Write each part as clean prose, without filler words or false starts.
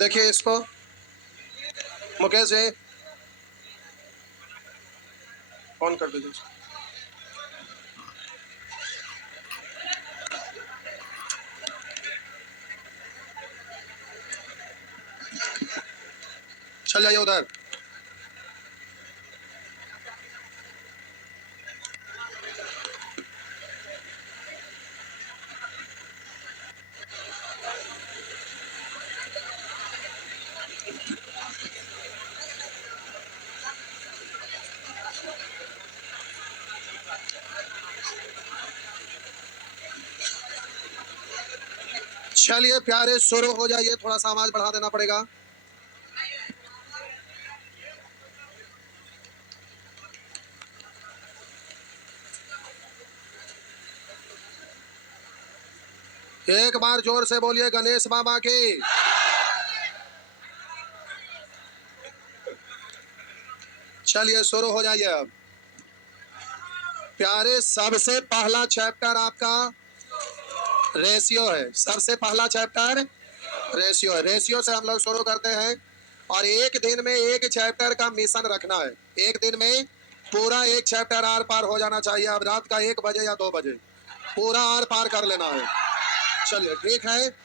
देखिए इसको, मुकेश जी ऑन कर दीजिए। चल जाइए उधर। चलिए प्यारे, शुरू हो जाइए, थोड़ा सा आवाज बढ़ा देना पड़ेगा। एक बार जोर से बोलिए गणेश बाबा की। चलिए शुरू हो जाइए अब। प्यारे, सबसे पहला चैप्टर आपका रेशियो है। सबसे पहला चैप्टर रेशियो है। रेशियो से हम लोग शुरू करते हैं और एक दिन में एक चैप्टर का मिशन रखना है। एक दिन में पूरा एक चैप्टर आर पार हो जाना चाहिए। अब रात का 1 बजे या 2 बजे पूरा आर पार कर लेना है। चलिए ठीक है,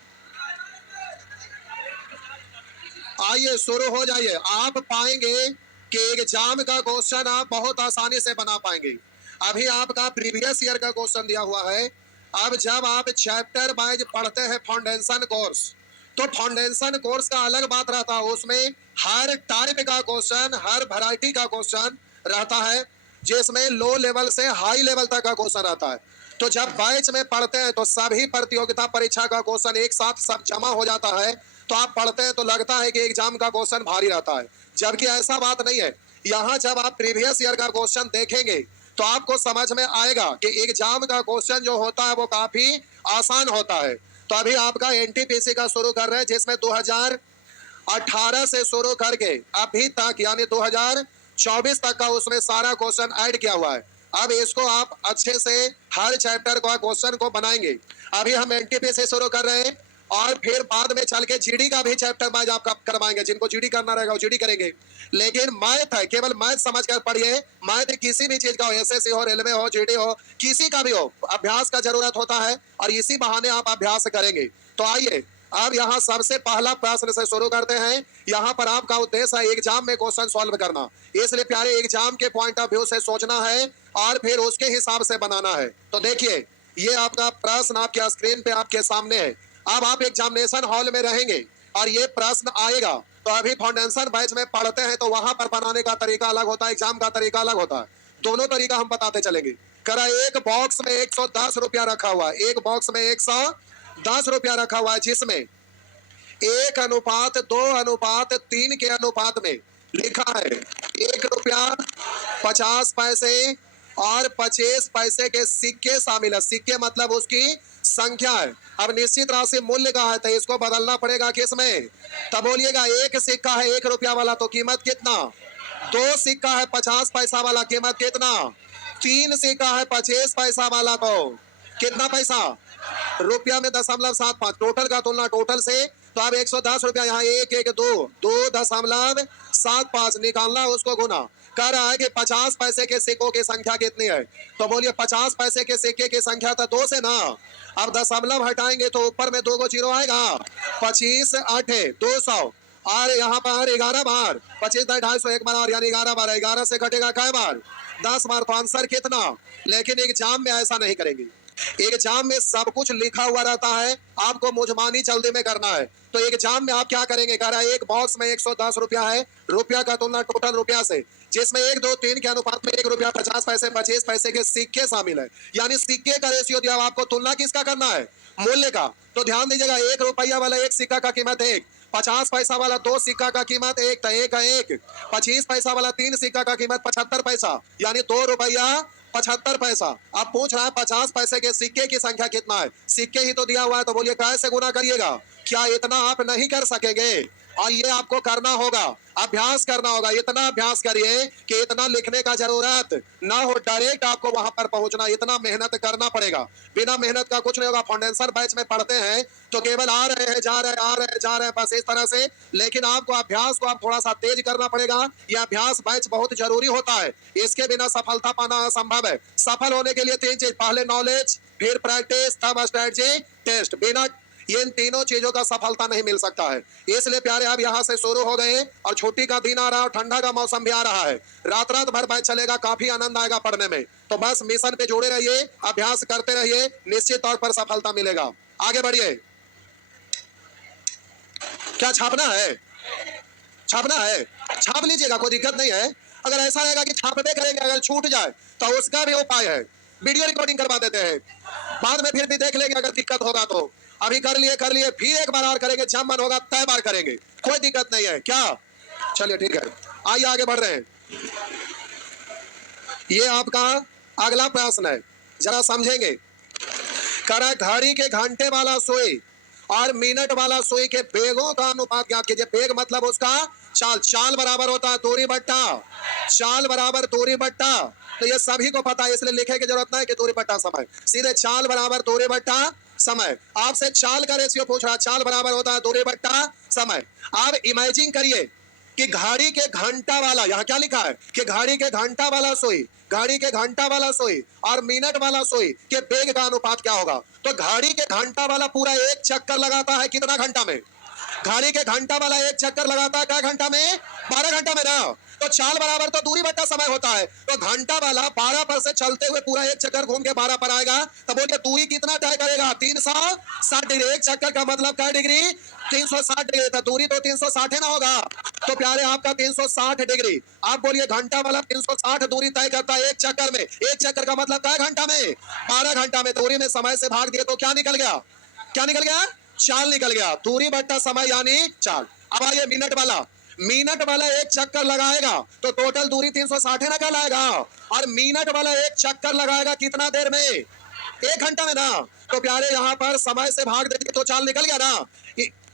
आइए शुरू हो जाइए। आप पाएंगे कि एग्जाम का क्वेश्चन आप बहुत आसानी से बना पाएंगे। अभी आपका प्रीवियस ईयर का क्वेश्चन दिया हुआ है। अब जब आप चैप्टर वाइज पढ़ते हैं फाउंडेशन कोर्स, तो फाउंडेशन कोर्स का अलग बात रहता है। उसमें हर टाइप का क्वेश्चन, हर वैरायटी का क्वेश्चन रहता है, जिसमें लो लेवल से हाई लेवल तक का क्वेश्चन रहता है। तो जब बैच में पढ़ते हैं तो सभी प्रतियोगिता परीक्षा का क्वेश्चन एक साथ सब जमा हो जाता है। तो आप पढ़ते हैं तो लगता है कि एग्जाम का क्वेश्चन भारी रहता है, जबकि ऐसा बात नहीं है। यहाँ जब आप प्रीवियस ईयर का क्वेश्चन देखेंगे तो आपको समझ में आएगा कि एग्जाम का क्वेश्चन जो होता है वो काफी आसान होता है। तो अभी आपका एनटीपीसी का शुरू कर रहे हैं, जिसमें 2018 से शुरू करके अभी तक यानी 2024 तक का उसमें सारा क्वेश्चन ऐड किया हुआ है। अब इसको आप अच्छे से हर चैप्टर का क्वेश्चन को बनाएंगे। अभी हम एनटीपी से शुरू कर रहे हैं और फिर बाद में चल के जीडी का भी चैप्टर वाइज आप करवाएंगे। जिनको जीडी करना रहेगा वो जीडी करेंगे। लेकिन मैथ है, केवल मैथ समझ कर पढ़िए। मैथ किसी भी चीज का हो, एसएससी हो, रेलवे हो, जीडी हो, किसी का भी हो, अभ्यास का जरूरत होता है और इसी बहाने आप अभ्यास करेंगे। तो आइए अब यहाँ सबसे पहला प्रश्न से शुरू करते हैं। यहाँ पर आपका उद्देश्य है एग्जाम में क्वेश्चन सॉल्व करना, इसलिए प्यारे एग्जाम के पॉइंट ऑफ व्यू से सोचना है और फिर उसके हिसाब से बनाना है। तो देखिए, ये आपका प्रश्न आपके स्क्रीन पे आपके सामने है। अब आप एग्जामिनेशन हॉल में रहेंगे और ये प्रश्न आएगा। तो अभी फाउंडेशन बैच में पढ़ते हैं तो वहां पर बनाने का तरीका अलग होता है, एग्जाम का तरीका अलग होता है। दोनों तरीका हम बताते चलेंगे। करा, एक बॉक्स में 110 रुपया रखा हुआ है। एक बॉक्स में 110 रुपया रखा हुआ है, जिसमें 1:2:3 के अनुपात में लिखा है 1 रुपया 50 पैसे और 25 पैसे के सिक्के शामिल है। सिक्के मतलब उसकी संख्या है। अब निश्चित राशि मूल्य का है तो इसको बदलना पड़ेगा किसमें? तब बोलिएगा, एक सिक्का है 1 रुपया वाला तो कीमत कितना? 2 सिक्का है 50 पैसा वाला, कीमत कितना? 3 सिक्का है 25 पैसा वाला तो कितना पैसा? रुपया में 0.75। टोटल का तुलना टोटल से, तो अब 110 रुपया यहाँ 2.75 निकालना, उसको गुना। कह रहा है कि 50 पैसे के सिक्कों की संख्या कितनी है? तो बोलिए 50 पैसे के सिक्के की संख्या था 2 से ना। अब दशमलव हटाएंगे तो ऊपर में 2 को जीरो आएगा। 25 8 200 और यहाँ पर 11 बार 25 250 1 बार और यानी 11 बार। 11 से घटेगा कै बार? 10 बार। तो आंसर कितना? लेकिन एग्जाम में ऐसा नहीं करेंगे। एग्जाम में सब कुछ लिखा हुआ रहता है, आपको मुजमानी जल्दी में करना है। तो एग्जाम में आप क्या करेंगे? कह रहा है एक बॉक्स में 110 रुपया है, रुपया का तुलना टोटल रुपया से, जिसमें 1 2 3 के अनुपात में 1 रुपया 50 पैसे 25 पैसे के सिक्के शामिल है। यानी सिक्के का रेशियो दिया, आपको तुलना किसका करना है? मूल्य का। तो ध्यान दीजिएगा, 1 रुपया वाला 1 सिक्का का कीमत 1, 50 पैसा वाला 2 सिक्का का कीमत 1 था, 1 है 1। 25 पैसा वाला 3 सिक्का का कीमत 75 पैसा, यानी 2 रुपया 75 पैसा। अब पूछ रहा है 50 पैसे के सिक्के की संख्या कितना है? सिक्के ही तो दिया हुआ है, तो बोलिए कैसे गुना करिएगा? क्या इतना आप नहीं कर सकेंगे? और ये आपको करना होगा, अभ्यास करना होगा। इतना अभ्यास करिए कि इतना लिखने का जरूरत ना हो, डायरेक्ट आपको वहां पर पहुंचना, इतना मेहनत करना पड़ेगा। बिना मेहनत का कुछ नहीं होगा। फाउंडेशन बैच में पढ़ते हैं तो केवल आ रहे हैं, जा रहे हैं, आ रहे हैं, जा रहे हैं, बस इस तरह से। लेकिन आपको अभ्यास को आप थोड़ा सा तेज करना पड़ेगा। यह अभ्यास बैच बहुत जरूरी होता है, इसके बिना सफलता पाना असंभव है। सफल होने के लिए 3 चीज, पहले नॉलेज, फिर प्रैक्टिस, तब स्ट्रेटजी, टेस्ट। बिना इन तीनों चीजों का सफलता नहीं मिल सकता है। इसलिए प्यारे अब यहाँ से शुरू हो गए और छुट्टी का दिन आ रहा है और ठंडा का मौसम भी आ रहा है। रात रात भर बैच चलेगा, काफी आनंद आएगा पढ़ने में। तो बस मिशन पे जुड़े रहिए, अभ्यास करते रहिए, निश्चित तौर पर सफलता मिलेगा। आगे बढ़िए। क्या छापना है? छापना है, छाप लीजिएगा, कोई दिक्कत नहीं है। अगर ऐसा रहेगा कि छापते करेंगे, अगर छूट जाए तो उसका भी उपाय है, वीडियो रिकॉर्डिंग करवा देते हैं, बाद में फिर भी देख लेंगे। अगर दिक्कत होगा तो अभी कर लिए, फिर एक बार और करेंगे, जब मन होगा तय बार करेंगे, कोई दिक्कत नहीं है। क्या? चलिए ठीक है, आइए आगे बढ़ रहे हैं। ये आपका अगला प्रश्न है, जरा समझेंगे। करा घड़ी के घंटे वाला सुई और मिनट वाला सुई के बेगों का अनुपात ज्ञात कीजिए। बेग मतलब उसका चाल, चाल बराबर होता है दूरी बट्टा, चाल बराबर दूरी बट्टा। तो ये सभी को पता है, इसलिए लिखे की जरूरत नहीं कि दूरी बट्टा समय, सीधे चाल बराबर दूरी बट्टा समय। आपसे चाल का रेशियो पूछ रहा, चाल बराबर होता है दूरी बट्टा समय। आप इमेजिन करिए कि घड़ी के घंटा वाला, यहाँ क्या लिखा है कि घड़ी के घंटा वाला सुई, घड़ी के घंटा वाला सुई और मिनट वाला सुई के बेग का अनुपात क्या होगा। तो घड़ी के घंटा वाला पूरा एक चक्कर लगाता है कितना घंटा में? घड़ी के घंटा वाला एक चक्कर लगाता है क्या घंटा में? 12 घंटा में ना। तो चाल बराबर तो दूरी बट्टा समय होता है। तो घंटा वाला 12 पर से चलते हुए पूरा एक चक्कर घूम के 12 पर आएगा। तो बोलिए दूरी कितना तय करेगा? 360 डिग्री। एक चक्कर का मतलब क्या डिग्री? 360 डिग्री। तो दूरी तो 360 है ना होगा। तो प्यारे आपका 360 डिग्री। आप बोलिए घंटा वाला 360 दूरी तय करता है एक चक्कर में। एक चक्कर का मतलब क्या घंटा में? 12 घंटा में। दूरी में समय से भाग दिए तो क्या निकल गया? क्या निकल गया? चाल निकल गया। दूरी बट्टा समय यानी चाल। अब आइए मिनट वाला, मिनट वाला एक चक्कर लगाएगा तो टोटल दूरी 360 ना कहलाएगा। और मिनट वाला एक चक्कर लगाएगा कितना देर में? 1 घंटा में ना। तो प्यारे यहाँ पर समय से भाग देंगे तो चाल निकल गया ना।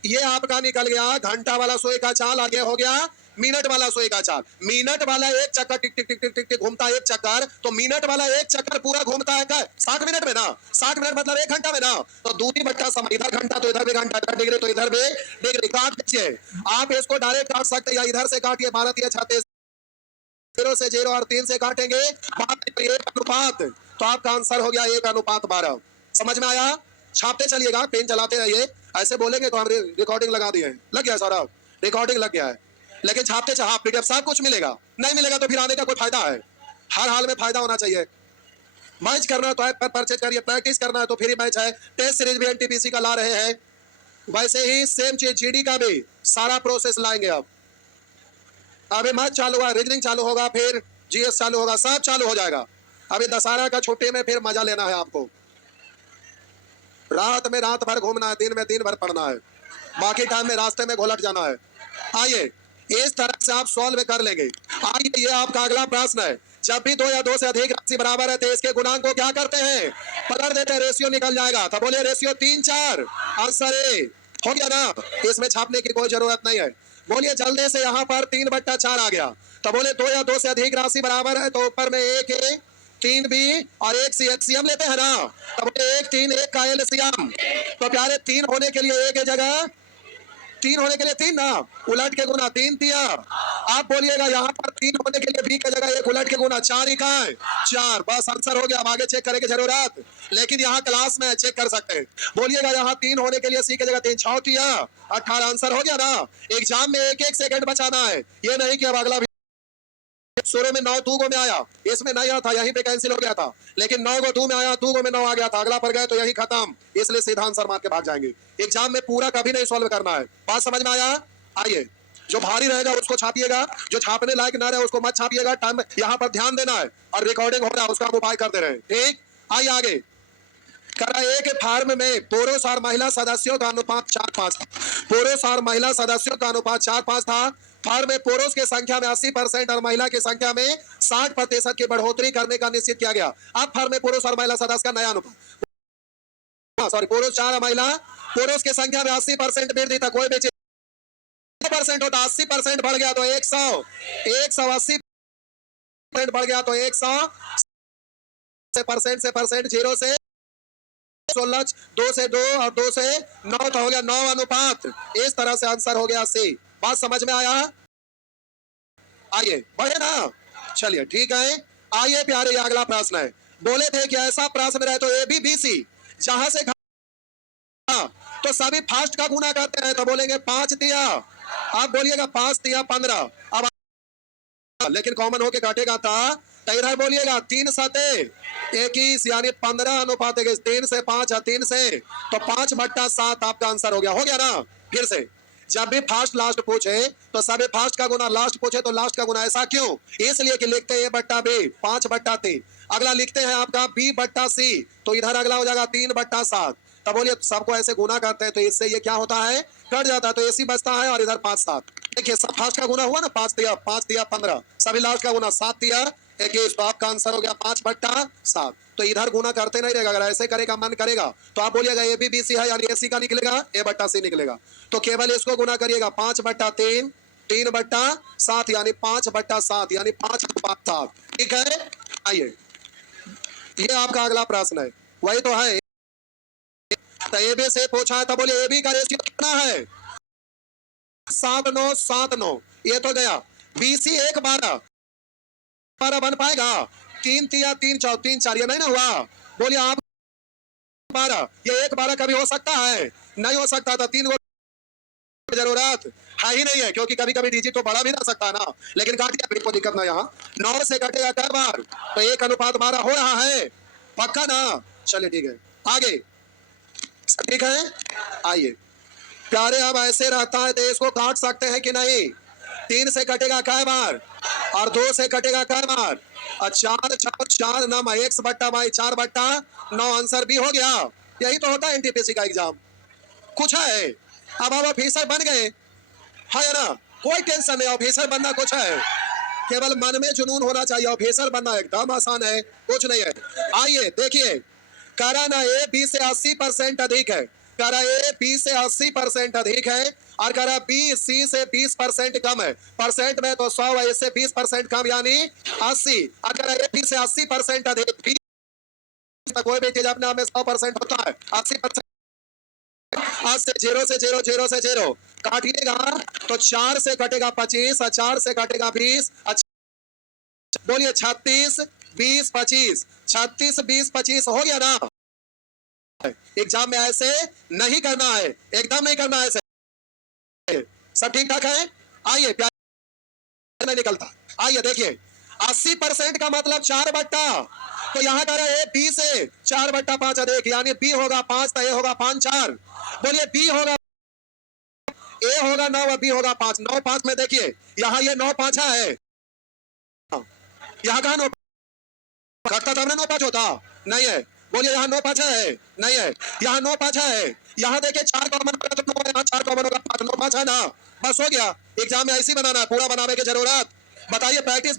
ये आपका निकल गया घंटा वाला सुई का चाल, आगे हो गया मिनट वाला सुई का चाल। मिनट वाला एक चक्कर टिक टिक टिक टिक टिक टिक घूमता है एक चक्कर, तो मिनट वाला एक चक्कर पूरा घूमता है क्या? 60 मिनट में ना। 60 मिनट मतलब 1 घंटा में ना। तो दूरी बट्टा समय, इधर घंटा तो इधर भी घंटा, इधर डिग्री तो इधर भी डिग्री। काट दीजिए, आप इसको डायरेक्ट काट सकते हैं या इधर से काटिए। भारतीय छात्र 0 से 0 और 3 से काटेंगे, 1 अनुपात। तो आपका आंसर हो गया 1:12। समझ में आया? छापते चलिएगा, पेन चलाते रहिए। ऐसे बोलेंगे तो हम रिकॉर्डिंग लगा दिए हैं। लग गया सारा, रिकॉर्डिंग लग गया है। लेकिन छापते हाँ पीडीएफ सब कुछ मिलेगा, नहीं मिलेगा तो फिर आने का कोई फायदा है? हर हाल में फायदा होना चाहिए। मैच करना है तो ऐप पर परचेज करिए, प्रैक्टिस करना है तो फ्री मैच है। टेस्ट सीरीज भी एनटीपीसी का ला रहे हैं, वैसे ही सेम चीज जीडी का भी सारा प्रोसेस लाएंगे। अब अभी मैच चालू हुआ, रीजनिंग चालू होगा, फिर जीएस चालू होगा, सब चालू हो जाएगा। अभी दशहरा का छुट्टी में फिर मजा लेना है आपको। रात में रात भर घूमना है, दिन में दिन भर पढ़ना है, बाकी टाइम में रास्ते में घोलट जाना है। आइए इस तरह से आप सॉल्व कर लेंगे। आइए ये आपका अगला प्रश्न है। जब भी 2 या 2 से अधिक राशि बराबर है तो इसके गुणांक को क्या करते हैं? पकड़ देते हैं, रेशियो निकल जाएगा। तो बोलिए रेशियो 3 4। आंसर ए हो गया ना, इसमें छापने की कोई जरूरत नहीं है। बोलिए जल्दी से, यहाँ पर 3/4 आ गया। तो बोले 2 या 2 से अधिक राशि बराबर है तो ऊपर में 1 है, 3 भी और 1 सी एलसीएम लेते हैं ना। तो बोले 1 3 1 का एलसीएम। तो प्यारे 3 होने के लिए 1 है जगह, 3 होने के लिए 3 ना, उलट के गुना 3 तिया। आप बोलिएगा यहाँ पर 3 होने के लिए बी की जगह 1 उलट के गुना 4 इकाई 4। बस आंसर हो गया। अब आगे चेक करने की जरूरत, लेकिन यहाँ क्लास में चेक कर सकते हैं। बोलिएगा यहाँ 3 होने के लिए सी की जगह 3 6 तिया 18। आंसर हो गया ना। एग्जाम में 1 1 सेकंड बचाना है, ये नहीं कि अब अगला शुरू में 9 2 गो में आया, इसमें नहीं आया था, यहीं पे कैंसिल हो गया था। लेकिन 9 गो 2 में आया, 2 गो में 9 आ गया था, अगला पर गए तो यही खत्म। इसलिए सीधा आंसर मार के भाग जाएंगे। एग्जाम में पूरा कभी नहीं सॉल्व करना है। बात समझ में आया? आइए, जो भारी रहेगा उसको छापिएगा, जो छापने लायक ना रहे उसको मत छापिएगा। टाइम यहाँ पर ध्यान देना है और रिकॉर्डिंग हो रहा है उसका हम उपाय करते रहे। ठीक, आइए आगे। करा एक फार्म में पुरुष और महिला सदस्यों का अनुपात 4:5 था। पुरुष और महिला सदस्यों का अनुपात 4:5 था। फार्म में पुरुष की संख्या में 80% और महिला की संख्या में 60% की बढ़ोतरी करने का निश्चित किया गया। अब फार्म में पुरुष और महिला सदस्य का नया अनुपात, सॉरी पुरुष 4 महिला, पुरुष की संख्या में 80% वृद्धि था। कोई भी 80% होता, 80% बढ़ गया तो 100, 180% बढ़ गया तो 100 से परसेंट, 0 से 16, 2 से 2 और 2 से 9 तो हो गया 9 अनुपात। इस तरह से आंसर हो गया सी। बात समझ में आया? आइए बढ़े ना, चलिए ठीक है। आइए प्यारे, ये अगला प्रश्न है। बोले थे कि ऐसा प्रश्न रहे तो ए बी बी सी जहां से तो सभी फास्ट का गुना करते हैं तो बोलेंगे 5 तिया, आप बोलिएगा 5 तिया 15। अब लेकिन कॉमन होके काटेगा था तो इधर बोलिएगा 3 सते 21 यानी 15 अनुपात 3 से 5 या 3 से तो 5/7 आपका आंसर हो गया ना। फिर से जब भी फास्ट लास्ट पूछे तो सभी फास्ट का गुना, लास्ट पूछे तो लास्ट का गुना। ऐसा क्यों? इसलिए कि लिखते हैं A/B 5/3, अगला लिखते हैं आपका B/C तो इधर अगला हो जाएगा 3/7। तब बोलिए सबको ऐसे गुना करते हैं तो इससे ये क्या होता है, कट जाता है तो AC बचता है और इधर 5/7। देखिए सब फास्ट का गुना हुआ ना, 5 तिया 15, सभी लास्ट का गुना 7 तिया 21 तो आपका आंसर हो गया 5/7। तो इधर गुना करते नहीं रहेगा, अगर ऐसे करेगा मन करेगा तो आप बोलिएगा ABBC है यानी AC का निकलेगा A/C निकलेगा। तो केवल इसको गुना करिएगा 5/3, 3/7 यानी 5/7 यानी 5/7। ठीक है, आइए ये आपका अगला प्रश्न है, वही तो है। तो AB से पूछा है तो बोलिए AB का रेशियो कितना है? 7:9 ये तो गया। BC 1/12 बन पाएगा? 3 तिया 3 चौ 3 4 ये नहीं ना हुआ। बोलिए आप 12, ये 1/12 कभी हो सकता है? नहीं हो सकता था। 3 जरूरत है ही नहीं है क्योंकि कभी कभी डिजिट तो बढ़ा भी ना सकता ना, लेकिन काट दिया फिर कोई दिक्कत ना। यहाँ 9 से कटेगा कई बार तो 1:12 हो रहा है, पक्का ना। चलिए ठीक है, आगे ठीक है। आइए प्यारे, अब ऐसे रहता है तो इसको काट सकते हैं कि नहीं? 3 से कटेगा कई बार और 2 से कटेगा कई बार और 4 4 9 4/9 आंसर भी हो गया। यही तो होता है एनटीपीसी का एग्जाम। कुछ है, अब आप ऑफिसर बन गए है ना, कोई टेंशन नहीं। ऑफिसर बनना कुछ है, केवल मन में जुनून होना चाहिए। ऑफिसर बनना एकदम आसान है, कुछ नहीं है। आइए देखिए, करा ना ए बी से 80% अधिक है, करा ए बी से 80% अधिक है और करा बी सी से 20% कम है। परसेंट में तो 100 है, इससे 20% कम यानी 80। अगर ए बी से 80% अधिक, बी कोई भी चीज अपने आप में 100% होता है। 80% आज से 0 से 0 0 से 0 काटिएगा तो 4 से कटेगा 25 और 4 से कटेगा 20। बोलिए 36 20 25, 36 20 25 हो गया ना। एग्जाम में ऐसे नहीं करना है, एकदम नहीं करना है ऐसे। सब ठीक ठाक है? आइए प्यार नहीं निकलता। आइए देखिए 80% का मतलब 4/, तो यहाँ कर रहे बी से 4/5 अधिक यानी बी होगा 5 तो ए होगा 5 4। बोलिए बी होगा, ए होगा 9 और बी होगा 5। 9 5 में देखिए यहाँ ये 9 5 है, यहाँ कहा 9 घटता तब ना 9 5 होता, नहीं है। बोलिए यहाँ 9 5 है, नहीं है। यहाँ 9 5 है, यहाँ देखिए 4 कॉमन होगा तो 9 यहाँ 4 कॉमन होगा 5 9 5 है ना, बस हो गया। एग्जाम में ऐसे ही बनाना है, पूरा बनाने की जरूरत। बताइए प्रैक्टिस,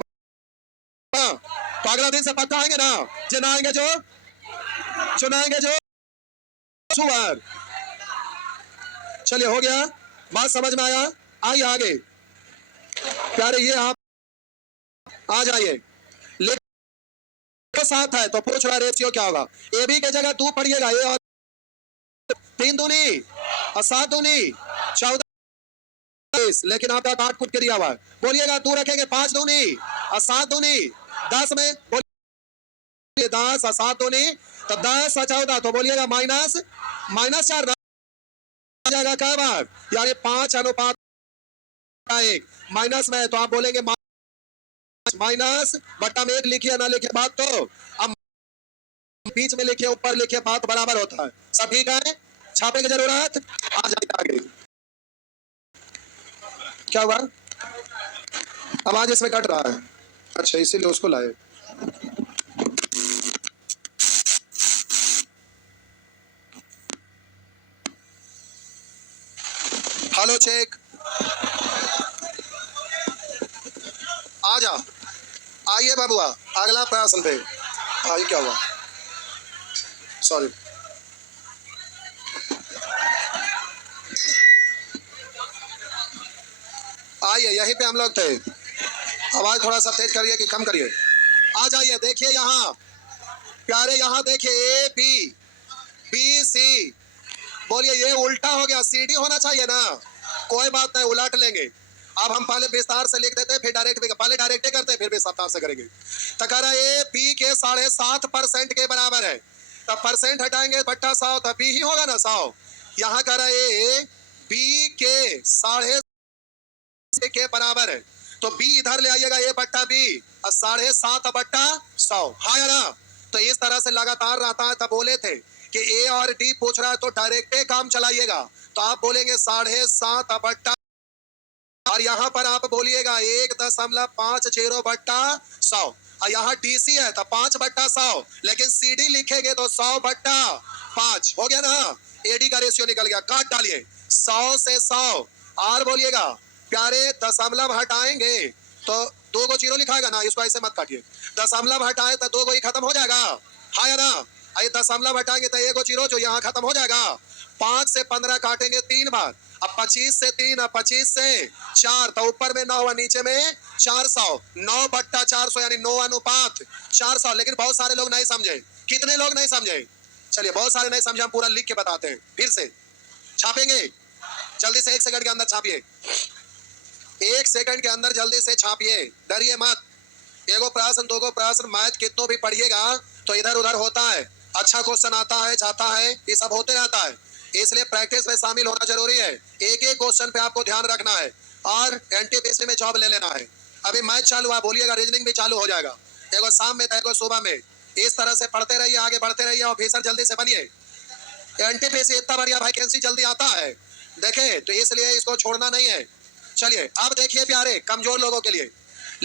तो अगला दिन से पक्का आएंगे ना, चुनाएंगे जो सुअर। चलिए हो गया, बात समझ में आया? आइए आगे प्यारे, ये आप आ जाइए। लेकिन साथ है तो पूछ रहा रेशियो क्या होगा। ए बी की जगह 2 पढ़िएगा, ये और 3 दूनी और 7 दूनी 14, लेकिन आपका काट कुट के दिया हुआ है। बोलिएगा 2 रखेंगे 5 दूनी और 7 दूनी 10 में, बोलिए 10 और 7 दूनी तो 10 और 14 तो बोलिएगा -4 जाएगा कई बार यानी 5:1 माइनस में, तो आप बोलेंगे माइनस बट्टा में 1 लिखिए ना लिखिए बात तो, अब बीच में लिखिए ऊपर लिखिए बात बराबर होता है। सब ठीक है, छापे की जरूरत आ जाएगा आगे। क्या हुआ, आवाज इसमें कट रहा है, अच्छा इसीलिए उसको लाए। हेलो चेक, आ जा, आइए बाबुआ अगला प्रश्न पे। आइए क्या हुआ, सॉरी। आइए यहीं पे हम लोग थे। आवाज थोड़ा सा तेज करिए कि कम करिए। आ जाइए, देखिए यहाँ प्यारे, यहाँ देखिए ए बी, बी सी, बोलिए ये उल्टा हो गया, सी डी होना चाहिए ना। कोई बात नहीं, उलट लेंगे। अब हम पहले विस्तार से लिख देते हैं, फिर डायरेक्ट भी, पहले डायरेक्ट ही करते हैं फिर विस्तार से करेंगे। तो कह रहा है ए बी के 7.5% के बराबर है, तब परसेंट हटाएंगे बट्टा 100, तब बी ही होगा ना 100। यहाँ कह रहा है ए बी के 7.5 के बराबर है, तो बी इधर ले आइएगा, ए बट्टा बी, और 7.5 बट्टा 100, हाँ या ना। तो इस तरह से लगातार रहता है। तब बोले थे कि ए और डी पूछ रहा है तो डायरेक्ट काम चलाइएगा, तो आप बोलेंगे 7.5 बट्टा, और यहाँ पर आप बोलिएगा 1.50 बट्टा 100, और यहाँ डीसी है तो 5 बट्टा 100, लेकिन सीडी लिखेंगे तो 100 बट्टा 5 हो गया ना। एडी का रेशियो निकल गया, काट डालिए 100 से 100। और बोलिएगा प्यारे, दशमलव हटाएंगे तो 2 को 0 लिखाएगा ना, इसको ऐसे मत काटिए। दशमलव हटाए तो 2 को ही खत्म हो जाएगा, हाँ या ना। ये दशमलव हटाएंगे तो 1 को 0 जो यहाँ खत्म हो जाएगा। 5 से 15 काटेंगे 3 बार, अब 25 से 3, अब 25 से 4, तो ऊपर में 9 और नीचे में 400, 9 बट्टा 400 यानी 9 अनुपात 400। लेकिन बहुत सारे लोग नहीं समझे। कितने लोग नहीं समझे? चलिए, बहुत सारे नहीं समझे, हम पूरा लिख के बताते हैं। फिर से छापेंगे, जल्दी से 1 सेकंड के अंदर छापिए, 1 सेकंड के अंदर जल्दी से छापिए, डरिए मत। एगो प्रश्न, 2 गो प्रश्न, मैथ कितनों भी पढ़िएगा तो इधर उधर होता है, अच्छा क्वेश्चन आता है जाता है, ये सब होते रहता है, इसलिए प्रैक्टिस में शामिल होना जरूरी है। एक एक क्वेश्चन पे आपको ध्यान रखना है, और एनटीपीसी में जॉब ले लेना है। अभी मैथ चालू है, बोलिएगा रीजनिंग भी चालू हो जाएगा, एगो शाम में एगो सुबह में। इस तरह से पढ़ते रहिए, आगे बढ़ते रहिए, ऑफिसर जल्दी से बनिए। एनटीपीसी इतना बढ़िया वैकेंसी जल्दी आता है, देखे, तो इसलिए इसको छोड़ना नहीं है। चलिए अब देखिए प्यारे, कमजोर लोगों के लिए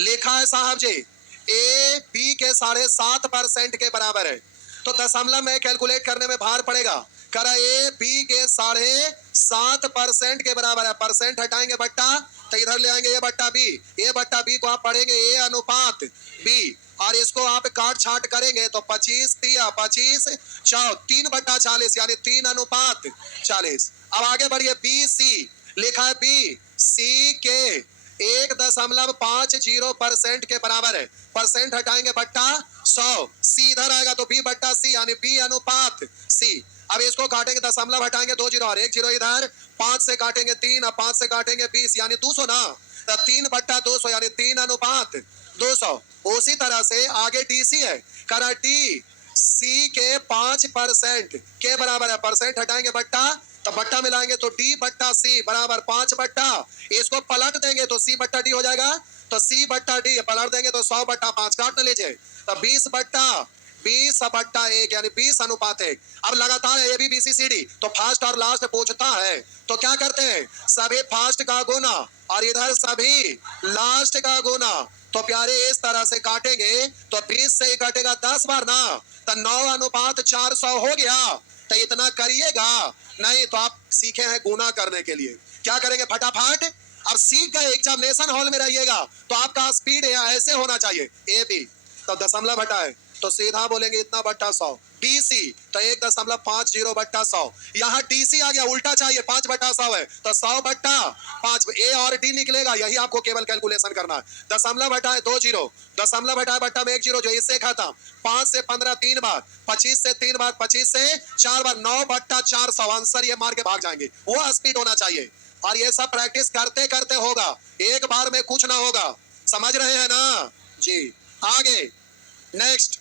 लिखा है साहब जी, ए बी के 7.5% के बराबर है, तो दशमलव में कैलकुलेट करने में भार पड़ेगा। कर ए बी के 7.5% के बराबर है, परसेंट हटाएंगे बट्टा, तो इधर ले आएंगे ए बट्टा बी, ए बट्टा बी को आप पढ़ेंगे ए अनुपात बी, और इसको आप काट छाट करेंगे तो 25 3 25 4, 3 बट्टा 40 यानी 3 अनुपात 40। अब आगे बढ़िए, बी सी लिखा है, बी सी के 1.50% के बराबर है, परसेंट हटाएंगे बट्टा 100, सी इधर आएगा तो बी बट्टा सी यानी बी अनुपात सी। अब इसको काटेंगे, दशमलव हटाएंगे 2 0 और 1 0 इधर, 5 से काटेंगे 3 और 5 से काटेंगे 20 यानी 200 ना, तो 3 बट्टा 200 यानी 3 अनुपात 200। उसी तरह से आगे डीसी है, करा डी सी के 5% के बराबर है, परसेंट हटाएंगे बट्टा, तो बट्टा मिलाएंगे तो डी बट्टा सी बराबर 5 बट्टा, इसको पलट देंगे तो सी बट्टा डी हो जाएगा, तो सी बट्टा डी पलट देंगे तो 100 बट्टा 5 काट लीजिए, तो 20 बट्टा 1 यानी 20 अनुपात 1। अब लगातार A B B C C D, तो फर्स्ट और लास्ट पूछता है तो क्या करते हैं, सभी फर्स्ट का गुना और इधर सभी लास्ट का गुना, तो प्यारे इस तरह से काटेंगे तो 20 से ही कटेगा 10 बार ना, तो 9 अनुपात 400 हो गया। तो इतना करिएगा, नहीं तो आप सीखे हैं गुना करने के लिए, क्या करेंगे फटाफट। अब सीख गए, एग्जामिनेशन हॉल में रहिएगा तो आपका स्पीड ऐसे होना चाहिए, ए बी तो दशमलव हटाए तो सीधा बोलेंगे इतना बट्टा 100, डीसी तो 1.50 बट्टा 100, यहाँ डीसी आ गया, उल्टा चाहिए, 5 बट्टा 100 है तो 100 बट्टा 5, ए और डी निकलेगा, यही आपको केवल कैलकुलेशन करना है। दशमलव हटाए 2 0, दशमलव हटाए बट्टा में 1 0 जो इससे खत्म, 5 से 15 3 बार, 25 से 3 बार, 25 से 4 बार, 9 बट्टा 400, आंसर ये मार के भाग जाएंगे, वो स्पीड होना चाहिए। और ये सब प्रैक्टिस करते करते होगा, एक बार में कुछ ना होगा, समझ रहे हैं ना जी। आगे नेक्स्ट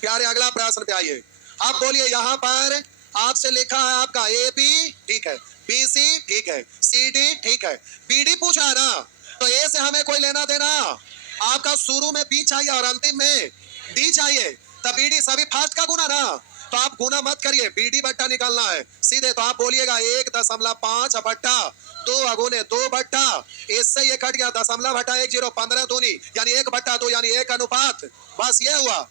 प्यारे, अगला प्रश्न पे आइए। अब बोलिए, यहाँ पर आपसे लिखा है आपका ए बी ठीक है, बी सी ठीक है, सी डी ठीक है, बी डी पूछा है ना, तो ए से हमें कोई लेना देना, आपका शुरू में बी चाहिए और अंतिम में डी चाहिए, तो बी डी सभी फर्स्ट का गुना ना, तो आप गुना मत करिए, बी डी बट्टा निकालना है सीधे, तो आप बोलिएगा 1.5 बट्टा 2 अगुने 2 बट्टा, इससे ये कट गया, दशमलव हटा 1 0, 15 दूनी यानी 1 बट्टा 2 यानी 1 अनुपात, बस ये हुआ।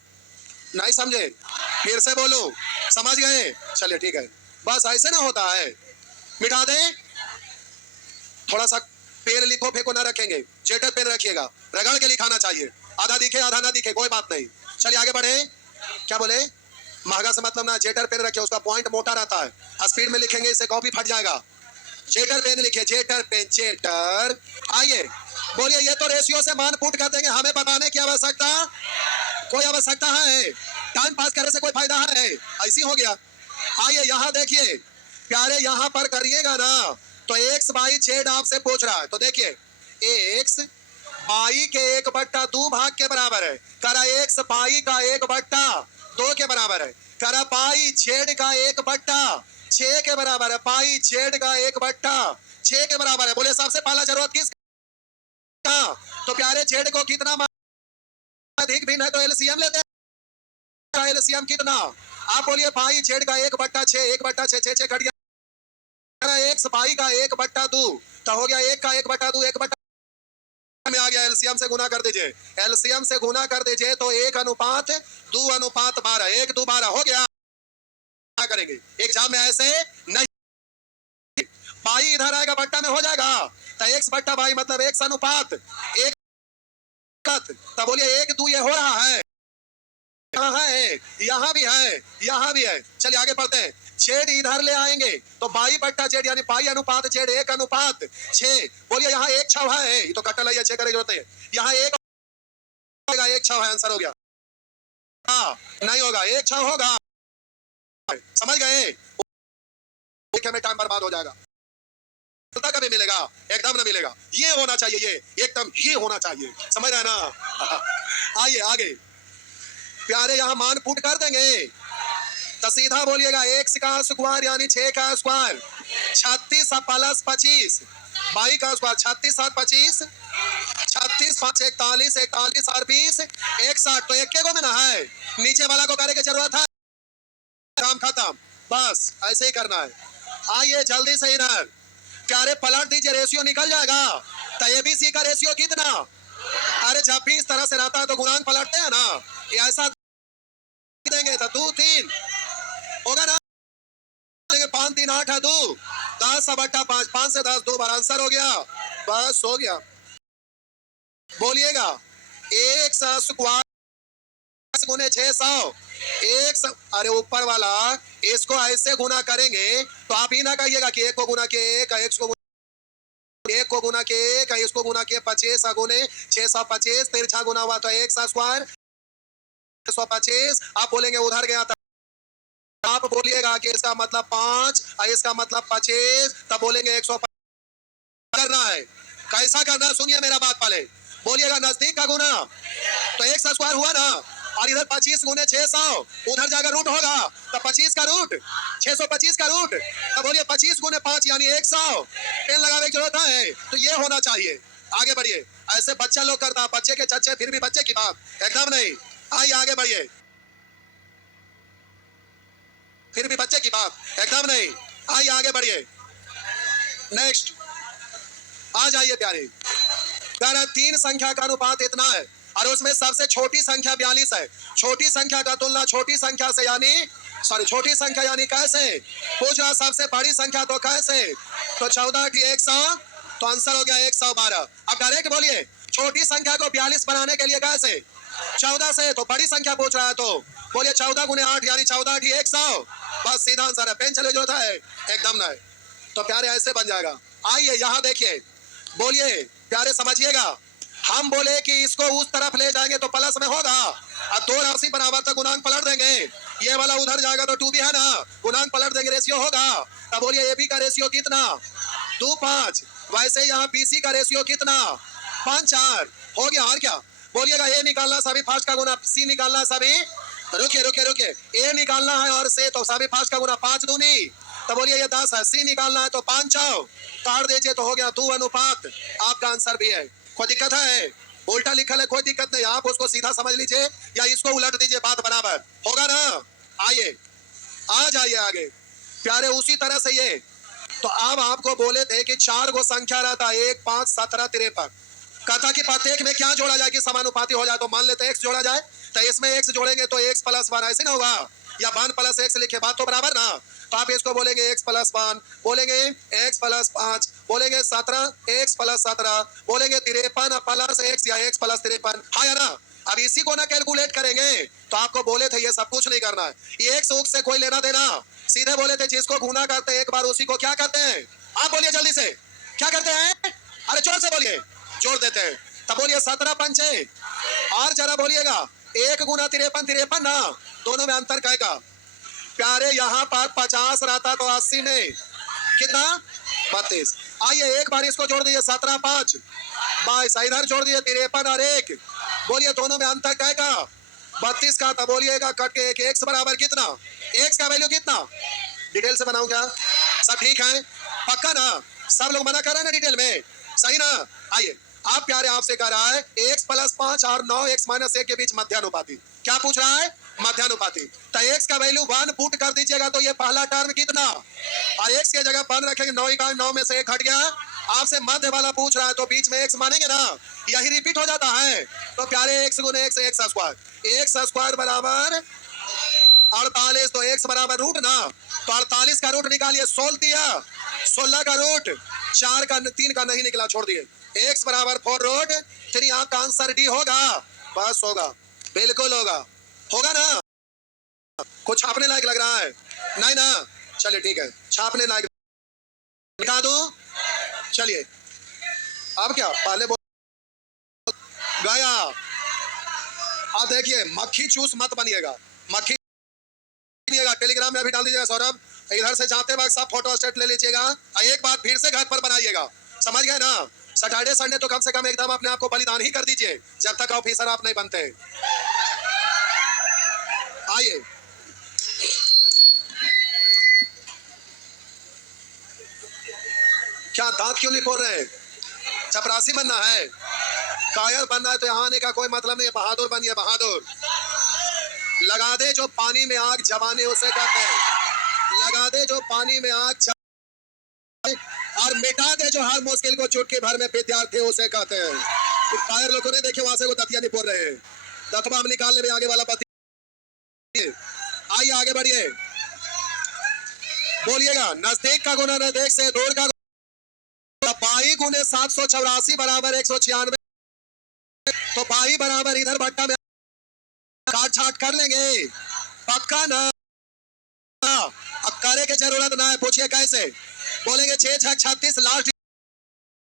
नहीं समझे, फिर से बोलो, समझ गए, चलिए ठीक है, बस ऐसे ना होता है, मिटा दे, थोड़ा सा पेन लिखो फेंको ना रखेंगे, जेटर पेन रखिएगा, रगड़ के लिखाना चाहिए, आधा दिखे आधा ना दिखे कोई बात नहीं। चलिए आगे बढ़े, क्या बोले, महंगा से मतलब ना, जेटर पेन रखिए, उसका पॉइंट मोटा रहता है, स्पीड में लिखेंगे इससे कॉपी फट जाएगा, जेटर पेन लिखिए, जेटर पेन, जेटर। आइए बोलिए, ये तो रेशियो से मान पुट कर देंगे, हमें बताने की आवश्यकता कोई आवश्यकता है? टाइम पास करने से कोई फायदा है? ऐसी हो गया। आइए यहाँ देखिए प्यारे, यहाँ पर करिएगा ना तो एक्स बाई जेड आपसे पूछ रहा है, तो देखिए एक्स पाई के 1/2 भाग के बराबर है, करा एक्स पाई का 1/2 के बराबर है, करा पाई जेड का 1/6 के बराबर है, पाई जेड का 1/6 के बराबर है। बोले सबसे पहला जरूरत किसका? तो प्यारे जेड को कितना अधिक भिन्न है तो एलसीएम लेते हैं। एलसीएम कितना? आप बोलिए पाई जेड का 1/6, 1/6, 6 कट गया, एक्स पाई का 1/2 तो हो गया 1 का 1/2, 1 में आ गया, एलसीएम से गुना कर दीजिए, एलसीएम से गुना कर दीजिए तो 1:2:12, 1:2:12 हो गया। क्या करेंगे एग्जाम में ऐसे नहीं, पाई इधर आएगा बट्टा में हो जाएगा, तो एक्स बट्टा पाई मतलब एक्स अनुपात एक, तब बोलिए 1:2 ये हो रहा है, यहाँ है, यहाँ भी है, यहाँ भी है। चलिए आगे बढ़ते हैं, जेड इधर ले आएंगे तो पाई बट्टा जेड यानी पाई अनुपात जेड 1:6। बोलिए यहाँ 1/6 है, ये तो कट्टा लाइए, 6 करने की जरूरत है, यहाँ 1/6 है, आंसर हो गया। हाँ नहीं होगा, 1/6 होगा, समझ गए? में टाइम बर्बाद हो जाएगा, कभी मिलेगा? एकदम ना मिलेगा, ये होना चाहिए, ये एकदम ये होना चाहिए, समझ रहे ना? आइए आगे प्यारे, यहाँ मान पुट कर देंगे तो सीधा बोलिएगा एक्स का स्क्वायर यानी 6 का स्क्वायर 36 प्लस 25, बाई का स्क्वायर 36 7 25, 36 5 41, 41 और 20 61, तो एक को में ना है, नीचे वाला को करने की जरूरत है, काम खत्म, बस ऐसे ही करना है। आइए जल्दी से इधर प्यारे पलट दीजिए, रेशियो निकल जाएगा, तो एबीसी का रेशियो कितना? अरे जब भी इस तरह से रहता है तो गुणांक पलटते हैं ना, ये ऐसा देंगे तो 2 3 होगा ना, 5 3 8 है 2 10/5, 5 से 10 2 बार, आंसर हो गया, बस हो गया। बोलिएगा एक्स स्क्वायर गुने 600, अरे ऊपर वाला इसको ऐसे गुना करेंगे तो आप ही ना कहिएगा कि 1 को गुना के 1, एक्स को 1 को गुना के 1, इसको गुना के 25 गुने 625, तिरछा गुना हुआ तो एक्स स्क्वायर 625, आप बोलेंगे उधर गया था, आप बोलिएगा कि इसका मतलब 5, इसका मतलब 25, तब बोलेंगे 125 करना है। कैसा करना? सुनिए मेरा बात पहले, बोलिएगा नजदीक का गुना तो एक्स स्क्वायर हुआ ना, और इधर 25 गुने 600, उधर जाकर रूट होगा तो 25 का रूट 625 का रूट, तब बोलिए 25 गुने 5 यानी 100, पेन लगाने की जरूरत है, तो ये होना चाहिए। आगे बढ़िए, ऐसे बच्चा लोग करता, बच्चे के चच्चे फिर भी बच्चे की बात, एकदम नहीं। आइए आगे बढ़िए, फिर भी बच्चे की बात, एकदम नहीं। आइए आगे बढ़िए, नेक्स्ट आ जाइए प्यारे, प्यारा 3 संख्या का अनुपात इतना है और उसमें सबसे छोटी संख्या 42 है, छोटी संख्या का तुलना छोटी संख्या से यानी छोटी संख्या यानी कैसे? पूछ रहा सबसे बड़ी संख्या तो कैसे? तो 14 100, तो आंसर हो गया 112। अब डायरेक्ट बोलिए छोटी संख्या को 42 बनाने के लिए कैसे? 14 से, तो बड़ी संख्या पूछ रहा है तो बोलिए 14 गुने 8 यानी 14 100, बस सीधा आंसर है, पेन चले जो था है, एकदम नहीं। तो प्यारे ऐसे बन जाएगा। आइए यहाँ देखिए, बोलिए प्यारे समझिएगा, हम बोले कि इसको उस तरफ ले जाएंगे तो प्लस में होगा, अब 2 राशि बराबर तो गुणांक पलट देंगे, ये वाला उधर जाएगा तो 2 भी है ना, गुणांक पलट देंगे, रेशियो होगा, तब बोलिए एबी का रेशियो कितना? 2 5, वैसे यहाँ बीसी का रेशियो कितना? 5 4 हो गया। और क्या बोलिएगा, ए निकालना सभी फास्ट का गुना सी निकालना सभी, रुकिए रुकिए रुकिए, ए निकालना है और से तो सभी फास्ट का गुना 5 दूनी, तो बोलिए ये 10 है, सी निकालना है तो 5 6 काट दीजिए तो हो गया 2 अनुपात, आपका आंसर भी है। कोई दिक्कत है? उल्टा लिखा है, कोई दिक्कत नहीं, आप उसको सीधा समझ लीजिए या इसको उलट दीजिए, बात बराबर होगा ना। आइए आ जाइए आगे प्यारे, उसी तरह से ये तो अब आपको बोले थे कि 4 गो संख्या रहता, 1 5 17 53, कहता कि प्रत्येक में क्या जोड़ा जाए कि समानुपाती हो जाए, तो मान लेते एक्स जोड़ा जाए, तो इसमें एक्स जोड़ेंगे तो एक्स प्लस 1 ऐसे ना होगा, या 1 प्लस एक्स लिखे, बात तो बराबर ना, तो आप इसको बोलेंगे एक्स प्लस 1, बोलेंगे एक्स प्लस 5, बोलेंगे 17 एक्स प्लस 17, बोलेंगे 53 प्लस एक्स या एक्स प्लस 53, हाँ या ना? अब इसी को ना कैलकुलेट करेंगे तो आपको बोले थे ये सब कुछ नहीं करना है, ये एक सूख से कोई लेना देना, सीधे बोले थे जिसको गुना करते हैं एक बार उसी को क्या करते हैं, आप बोलिए जल्दी से क्या करते हैं, अरे जोर से बोलिए, जोड़ देते हैं। तब बोलिए 17 पंचे, और जरा बोलिएगा 1 गुना 53 53 ना, दोनों में अंतर कहेगा प्यारे, यहाँ पर 50 रहता तो 80 में कितना 32। आइए एक बार इसको जोड़ दीजिए 17 5 22, इधर जोड़ दीजिए 53 और 1, बोलिए दोनों में अंतर कहेगा 32 का। तब बोलिएगा कट के एक, एक्स बराबर कितना, एक्स का वैल्यू कितना, डिटेल से बनाऊं क्या, सब ठीक है पक्का ना, सब लोग मना कर रहे हैं ना डिटेल में, सही ना। आइए आप प्यारे आपसे कह रहा है x + 5 और 9x - 1 के बीच मध्यानुपाती, क्या पूछ रहा है, मध्यानुपाती। तो x का वैल्यू 1 पुट कर दीजिएगा तो ये पहला टर्म कितना, और x की जगह 1 रखेंगे, 9 का 9 में से 1 हट गया, आपसे मध्य वाला पूछ रहा है तो बीच में x मानेंगे ना, यही रिपीट हो जाता है। तो प्यारे x गुने x, x स्क्वायर बराबर 48, तो x बराबर रूट ना, तो 48 का रूट निकालिए, 16 दिया, 16 का रूट 4 का 3 का नहीं निकला, छोड़ दिए, x बराबर 4√3, आपका आंसर डी होगा, बस होगा, बिल्कुल होगा, होगा ना, कुछ छापने लायक लग रहा है, नहीं ना, चलिए ठीक है, छापने लायक दिखा दो, चलिए अब क्या पहले गया, अब देखिए मक्खी चूस मत बनिएगा, मक्खी बनिएगा, टेलीग्राम में अभी डाल दीजिएगा सौरभ, इधर से जाते वक्त सब फोटो स्टेट ले लीजिएगा, एक बात फिर से घर पर बनाइएगा, समझ गए ना। सैटरडे संडे तो कम से कम एकदम अपने आप को बलिदान ही कर दीजिए जब तक ऑफिसर आप नहीं बनते। आइए क्या दांत क्यों नहीं फोड़ रहे, चपरासी बनना है, कायर बनना है तो यहाँ आने का कोई मतलब नहीं है, बहादुर बनिए, बहादुर। लगा दे जो पानी में आग जवानी उसे कहते हैं, लगा दे जो पानी में आग और मिटा दे जो हर मुश्किल को चुटकी भर में विद्यार्थी उसे कहते हैं। तो कायर लोगों ने देखे वहां से वो दतिया नहीं फोड़ रहे हैं, दतवा हम निकालने में आगे वाला पति। आइए आगे बढ़िए, बोलिएगा नजदीक का गुना नजदीक से दूर का, 22 गुने 784 बराबर 196, तो 22 बराबर इधर भट्टा में काट छाट कर लेंगे पक्का ना, अब करे की जरूरत ना है, पूछिए कैसे, बोलेंगे 6 6 36 लास्ट,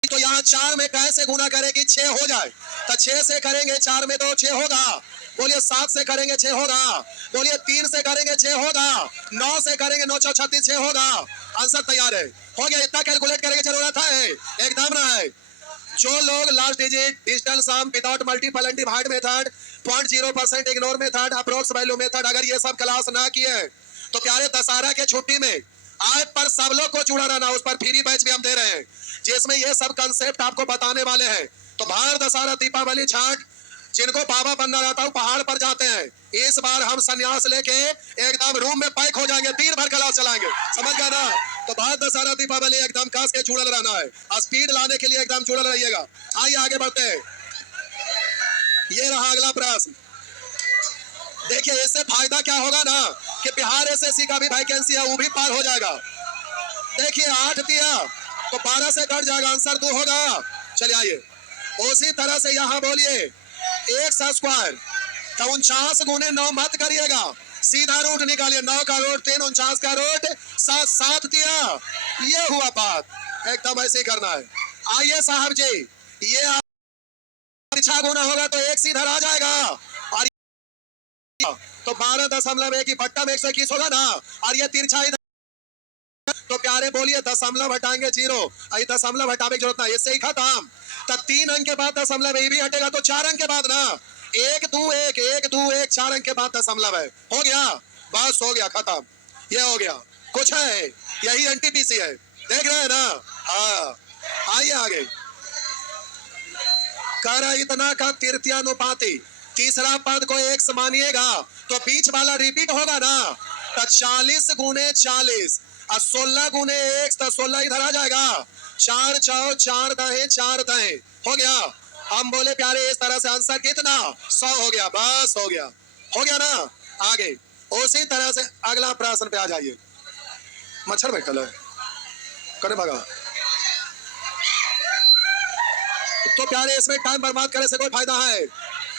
तो यहाँ 4 में कैसे गुना करेगी 6 हो जाए, तो 6 से करेंगे 4 में तो 6 होगा, बोलिए 7 से करेंगे 6 होगा, बोलिए 3 से करेंगे 6 होगा, 9 से करेंगे 9 6 36 6 होगा, आंसर तैयार है, हो गया, इतना कैलकुलेट करने की जरूरत है, एकदम ना है। जो लोग last digit digital sum without multiple and divide method 0.0% ignore method approx value method अगर ये सब क्लास ना किए तो प्यारे दशहरा के छुट्टी में आज पर सब लोग को जुड़ा रहना, उस पर फ्री बैच भी हम दे रहे हैं जिसमें ये सब कंसेप्ट आपको बताने वाले हैं। तो भार दशहरा दीपावली छठ जिनको बाबा बनना रहता है पहाड़ पर जाते हैं, इस बार हम संन्यास लेके एकदम रूम में पैक हो जाएंगे, दिन भर क्लास चलाएंगे, समझ गए ना। तो भार दशहरा दीपावली एकदम कस के जुड़ल रहना है, स्पीड लाने के लिए एकदम जुड़ल रहिएगा। आइए आगे बढ़ते हैं, ये रहा अगला प्रश्न, देखिए इससे फायदा क्या होगा ना कि बिहार एसएससी का भी वैकेंसी है वो भी पार हो जाएगा। देखिए 8 दिया तो 12 से कट जाएगा, आंसर 2 होगा। चलिए आइए उसी तरह से यहाँ बोलिए एक्स स्क्वायर, तो 49 गुने 9 मत करिएगा, सीधा रूट निकालिए, 9 का रूट 3, 49 का रूट 7, 7 दिया, ये हुआ बात, एकदम ऐसे ही करना है। आइए साहब जी, ये तिरछा गुना होगा तो एक सीधा आ जाएगा, और तो 12.1 की भट्टा में 121 होगा ना, और ये तिरछा इधर, तो प्यारे बोलिए दशमलव हटाएंगे 0, दशमलव हटाने की जरूरत नहीं, इससे ही खत्म। तो 3 अंक के बाद दशमलव ये भी हटेगा तो 4 अंक के बाद ना, 1 2 1 1 2 1 4 अंक के बाद दशमलव है, हो गया, बस हो गया, खत्म, ये हो गया, कुछ है, यही एनटीपीसी है, देख रहे हैं ना। हाँ आइए आगे, कर इतना का तृतीयानुपाती, तीसरा पद को x मानिएगा तो बीच वाला रिपीट होगा ना, तो 40 गुने 40 और 16 गुने 1 तो 16 इधर आ जाएगा, 4 4 4 दहे 4 दहे, हो गया। हम बोले प्यारे इस तरह से आंसर कितना 100 हो गया, बस हो गया, हो गया ना। आगे उसी तरह से अगला प्रश्न पे आ जाइए, मच्छर बैठल है करे भगा, तो प्यारे इसमें टाइम बर्बाद करने से कोई फायदा है,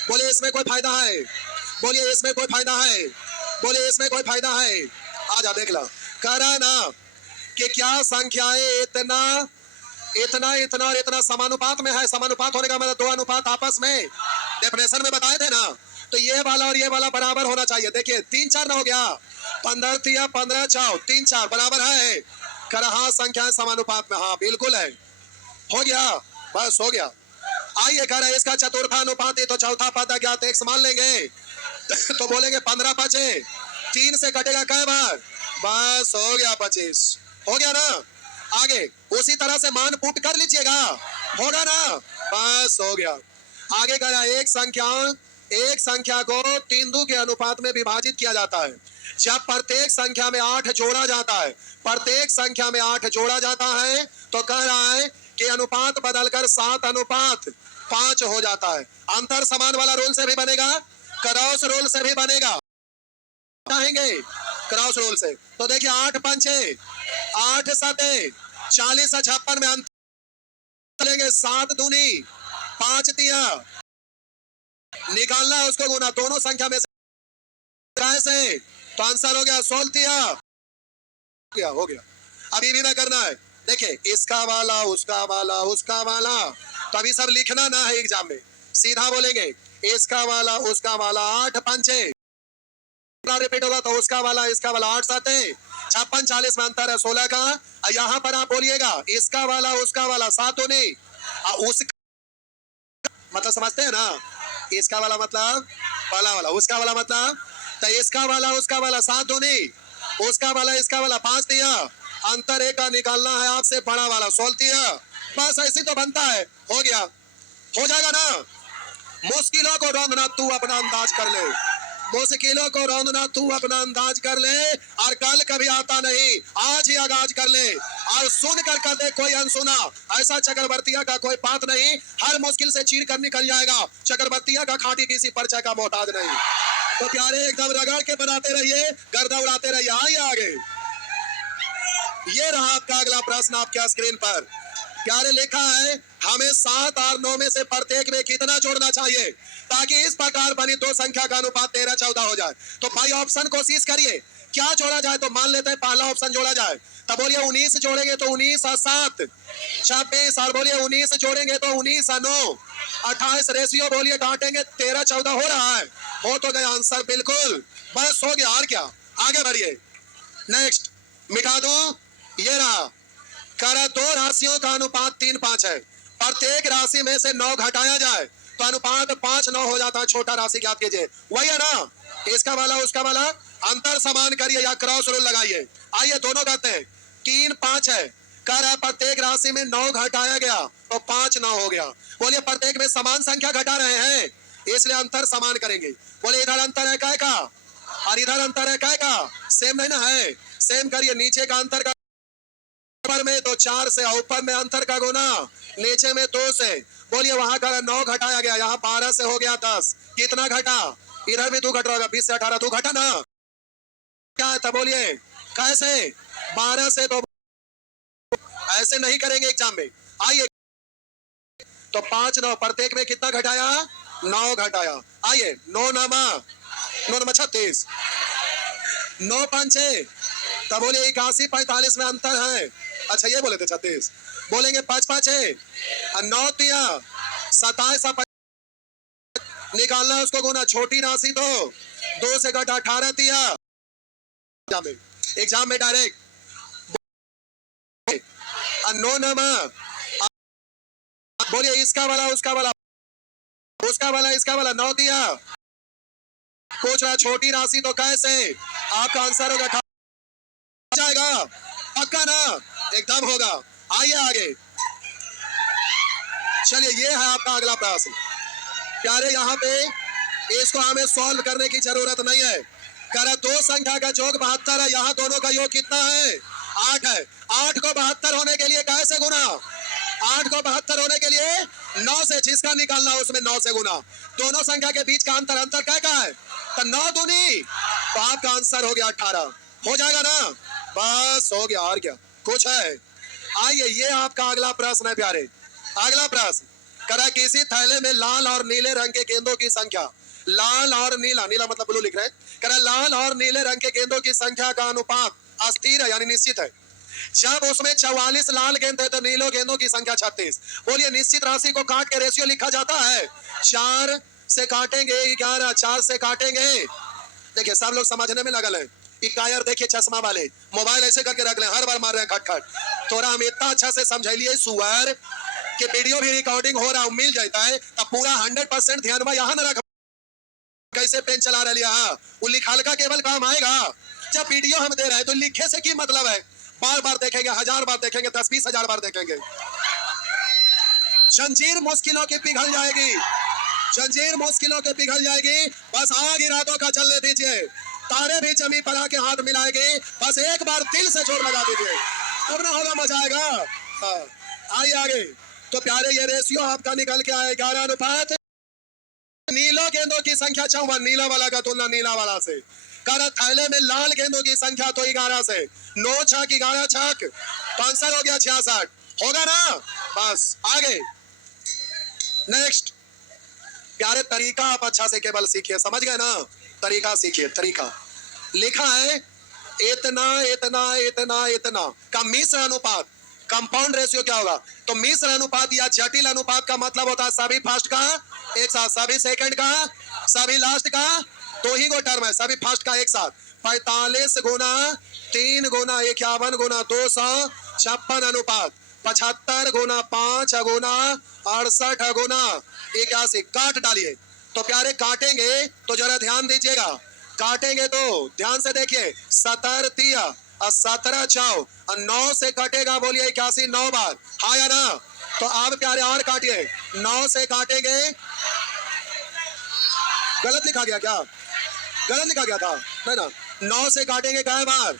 बोलिए इसमें कोई फायदा है, बोलिए इसमें कोई फायदा है, बोलिए इसमें कोई फायदा है। आ जा देख ला, कह रहा है ना कि क्या संख्याएं इतना इतना इतना और इतना समानुपात में है। समानुपात होने का मतलब दो अनुपात आपस में डेफिनेशन में बताए थे ना, तो ये वाला और ये वाला बराबर होना चाहिए। देखिए 3 4 ना हो गया, 15 तिया 15 चाओ 3 4 बराबर है। कर हाँ संख्याएं समानुपात में, हाँ बिल्कुल है, हो गया, बस हो गया। आइए कह रहे इसका चतुर्थानुपात तो चौथा पद अज्ञात x मान लेंगे तो बोलेंगे 15 बचे, 3 से कटेगा कई बार, बस हो गया 25, हो गया ना। आगे उसी तरह से मान पुट कर लीजिएगा, होगा ना, बस हो गया। आगे कह रहा है एक संख्या को 3 दो के अनुपात में विभाजित किया जाता है जब प्रत्येक संख्या में 8 जोड़ा जाता है। प्रत्येक संख्या में 8 जोड़ा जाता है तो कह रहा है कि अनुपात बदलकर 7 अनुपात 5 हो जाता है। अंतर समान वाला रूल से भी बनेगा, क्रॉस रूल से भी बनेगा, चाहेंगे क्रॉस रूल से। तो देखिए 8 पंचे 8 सते 40 और 56 में अंतर लेंगे, 7 दूनी 5 तिया निकालना है उसको गुना दोनों संख्या में से, तो आंसर हो गया 16 तिया, हो गया। अभी भी ना करना है, देखिए इसका वाला उसका वाला उसका वाला, तो अभी सब लिखना ना है एग्जाम में, सीधा बोलेंगे इसका वाला उसका वाला 8 पंचे रिपीट होगा तो उसका वाला इसका वाला 8 साते 56 40 में अंतर है 16 का। यहाँ पर आप बोलिएगा इसका वाला उसका वाला 7 नहीं, उसका मतलब समझते हैं ना, इसका वाला मतलब वाला वाला उसका वाला मतलब, तो इसका वाला उसका वाला 7 नहीं, उसका वाला इसका वाला 5 दिया, अंतर एक का निकालना है आपसे बड़ा वाला 16 दिया, बस ऐसे तो बनता है, हो गया, हो जाएगा ना। मुश्किलों को रौंदना तू अपना अंदाज कर ले, मुश्किलों को रौंदना तू अपना अंदाज कर ले, और कल कभी आता नहीं, आज ही आगाज कर ले, और सुन कर कर दे कोई अनसुना, ऐसा चक्रवर्तिया का कोई बात नहीं, हर मुश्किल से चीर कर निकल जाएगा, चक्रवर्तिया का खाटी किसी परिचय का मोहताज नहीं। तो प्यारे एकदम रगड़ के बनाते रहिए, गर्दा उड़ाते रहिए। आइए आगे, ये रहा आपका अगला प्रश्न आपके स्क्रीन पर। प्यारे लिखा है हमें 7 और 9 में से प्रत्येक में कितना जोड़ना चाहिए ताकि इस प्रकार बनी दो संख्या का अनुपात 13 14 हो जाए। तो भाई ऑप्शन कोशिश करिए क्या जोड़ा जाए, तो मान लेते हैं पहला ऑप्शन जोड़ा जाए, तब बोलिए 19 जोड़ेंगे तो 19 और 7 26, और बोलिए 19 जोड़ेंगे तो 19 और 9 28, रेशियो बोलिए काटेंगे 13 14 हो रहा है, हो तो गया आंसर बिल्कुल, बस हो गया, और क्या, आगे बढ़िए। नेक्स्ट मिटा दो, ये रहा करा दो राशियों का अनुपात 3 5 है, प्रत्येक राशि में से 9 घटाया जाए तो अनुपात 5 9 हो जाता है, छोटा राशि ज्ञात कीजिए, वही है ना, इसका वाला उसका वाला अंतर समान करिए या क्रॉस रूल लगाइए। आइए दोनों करते हैं, 3 5 है, कह रहा है प्रत्येक राशि में 9 घटाया गया तो 5 9 हो गया, बोलिए प्रत्येक में समान संख्या घटा रहे हैं इसलिए अंतर समान करेंगे, बोले इधर अंतर है काय का और इधर अंतर है काय का, सेम नहीं ना है, सेम करिए, नीचे का अंतर का ऊपर में तो 4 से, ऊपर में अंतर का गुना नीचे में 2 से, बोलिए वहां का 9 घटाया गया, यहाँ 12 से हो गया 10, कितना घटा, इधर भी 2 घट रहा होगा, 20 से 18 2 घटा ना, क्या है तब बोलिए कैसे, 12 से, तो ऐसे नहीं करेंगे एग्जाम में। आइए तो 5 9 प्रत्येक में कितना घटाया, 9 घटाया, आइए 9 नमा 36, 9 पंचे, तब बोलिए 81 45 में अंतर है, अच्छा ये बोले थे 36, बोलेंगे 5 5 है और 9 तिया 27, निकालना उसको गुना, छोटी राशि तो 2 से घटा 18 तिया, एग्जाम में डायरेक्ट 9 नमा, बोलिए इसका वाला उसका वाला उसका वाला इसका वाला 9 दिया, पूछ रहा छोटी राशि तो कैसे, आपका आंसर होगा जाएगा, पक्का ना, एकदम होगा। आइए आगे चलिए, ये है आपका अगला प्रश्न। प्यारे यहाँ पे इसको हमें सॉल्व करने की जरूरत नहीं है, कर दो संख्या का योग 72 है, यहाँ दोनों का योग कितना है 8 है, 8 को 72 होने के लिए कैसे गुना, 8 को 72 होने के लिए 9 से, जिसका निकालना उसमें 9 से गुना, दोनों संख्या के बीच का अंतर क्या क्या है, तो 9 दूनी, तो आपका आंसर हो गया 18, हो जाएगा ना, बस हो गया, और क्या कुछ है। आइए ये आपका अगला प्रश्न है प्यारे, अगला प्रश्न करा किसी थैले में लाल और नीले रंग के गेंदों की संख्या, लाल और नीला, नीला मतलब ब्लू लिख रहे हैं, करा लाल और नीले रंग के गेंदों की संख्या का अनुपात अस्थिर है यानी निश्चित है। जब उसमें 44 लाल गेंद थे तो नीलो गेंदों की संख्या 36। बोलिए निश्चित राशि को काट के रेशियो लिखा जाता है। 4 से काटेंगे 11, 4 से काटेंगे। देखिए सब लोग समझने में लगल है। इकायर देखिए चश्मा वाले मोबाइल ऐसे करके रख ले, हर बार मार रहे हैं खट खट। थोड़ा हम इतना अच्छा से समझाइए सुअर कि वीडियो भी रिकॉर्डिंग हो रहा मिल जाता है तब पूरा 100% ध्यान में यहाँ न रख। कैसे पेन चला रहे हाँ वो लिखाल का केवल काम आएगा। जब वीडियो हम दे रहे हैं तो लिखे से की मतलब है, बार बार देखेंगे, 1000 बार देखेंगे, 10-20 हजार बार देखेंगे। जंजीर मुश्किलों की पिघल जाएगी, जंजीर मुश्किलों के पिघल जाएगी। बस आग इरादों का चलने दीजिए, तारे भी जमी पर आके हाथ मिलाएंगे। बस एक बार दिल से जोर लगा दीजिए, तब ना होगा मजा आएगा। आइए आगे। तो प्यारे ये रेशियो आपका निकल के आए 11 अनुपात। नीलो गेंदों की संख्या 54, नीला वाला का तुलना नीला वाला से। कर थैले में लाल गेंदों की संख्या तो 11 से। 9 छक 11 छक 65 हो गया 66 होगा ना। बस आगे नेक्स्ट। प्यारे तरीका आप अच्छा से केवल सीखिए, समझ गए ना, तरीका सीखिए। तरीका लिखा है इतना इतना इतना इतना का मिश्र अनुपात। कंपाउंड रेशियो क्या होगा? तो मिश्र अनुपात या जटिल अनुपात का मतलब होता है सभी फर्स्ट का एक साथ, सभी सेकंड का, सभी लास्ट का। दो ही गो टर्म है, सभी फर्स्ट का एक साथ। 45 गुना 3 गुना 51 गुना 256 अनुपात 75 गुना 5 गुना 68 गुना 81। काट डालिए। तो प्यारे काटेंगे तो जरा ध्यान दीजिएगा, काटेंगे तो ध्यान से देखिए। 17 तिया और 17 चाव और 9 से कटेगा, बोलिए 81 9 बार, हाँ या ना। तो आप प्यारे और काटिए, 9 से काटेंगे। गलत लिखा गया क्या? गलत लिखा गया था नहीं ना। 9 से काटेंगे कई बार,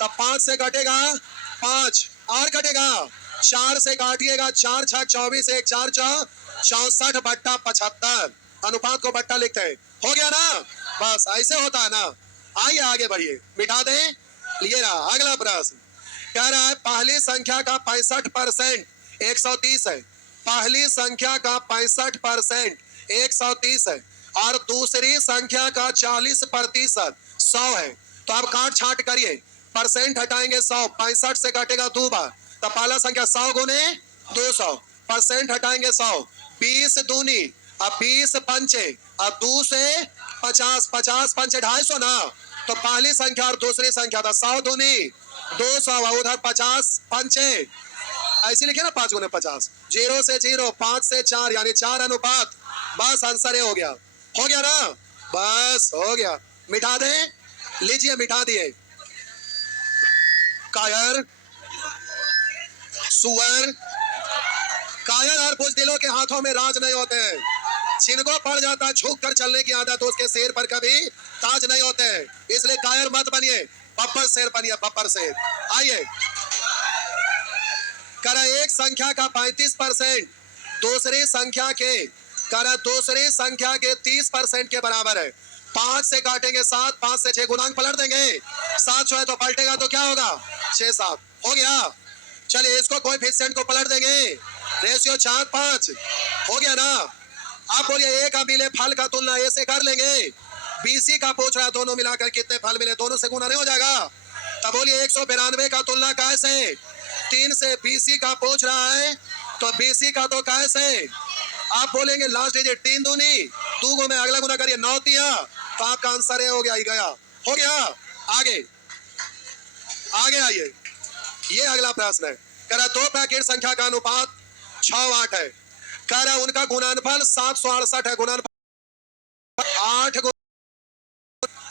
तब 5 से कटेगा 5 और कटेगा। 4 से काटिएगा, 4 छक 24 1 4 64 बट्टा 75। अनुपात को बट्टा लिखते हैं, हो गया ना। बस ऐसे होता है ना। आइए आगे बढ़िए, मिटा दें। लिए ना अगला प्रश्न कह रहा है पहली संख्या का 65% 130 है। पहली संख्या का 65% 130 है और दूसरी संख्या का 40% 100 है। तो आप काट छाट करिए, परसेंट हटाएंगे 100, 65 से काटेगा 2 बार, तो पहला संख्या 100 गुने 200, परसेंट हटाएंगे 100, 20 दूनी अब 20 पंचे अब 2 से 50, 50 पंचे 250 ना। तो पहली संख्या और दूसरी संख्या था 100 दूनी 200, उधर 50 पंचे ऐसे लिखे ना 5 गुने 50, 0 से 0 5 से 4 यानी 4 अनुपात। बस आंसर हो गया, हो गया ना। बस हो गया, मिटा दे। लीजिए मिटा दिए। कायर सुअर, कायर और बुज़दिलों के हाथों में राज नहीं होते हैं। जिनको पड़ जाता है झुक कर चलने की आदत, उसके सिर पर कभी ताज नहीं होते हैं। इसलिए कायर मत बनिए, बब्बर शेर बनिए, बब्बर शेर। आइए करा एक संख्या का 35% दूसरी संख्या के करा दूसरी संख्या के 30% के बराबर है। 5 से काटेंगे 7, 5 से 6 गुणांक पलट देंगे। 7 जो है तो पलटेगा तो क्या होगा 6 7 हो गया। चलिए इसको कोएफिशिएंट को पलट देंगे, रेशियो 4 5 हो गया ना। आप बोलिए ए का मिले फल का तुलना ए से कर लेंगे, बीसी का पूछ रहा है दोनों मिलाकर कितने फल मिले, दोनों से गुना नहीं हो जाएगा। तब बोलिए 192 का तुलना कैसे, 3 से। बीसी का पूछ रहा है तो बीसी का तो कैसे। आप बोलेंगे लास्ट डिजिट 3 दूनी 2 गो में अगला गुना करिए 9 तिया, तो आपका आंसर ये हो गया, ही गया, हो गया। आगे आगे आइए, ये अगला प्रश्न है। कह रहा 2 पैकेट संख्या का अनुपात 6 8 है। कह रहा उनका गुणनफल 768 है। गुणनफल 8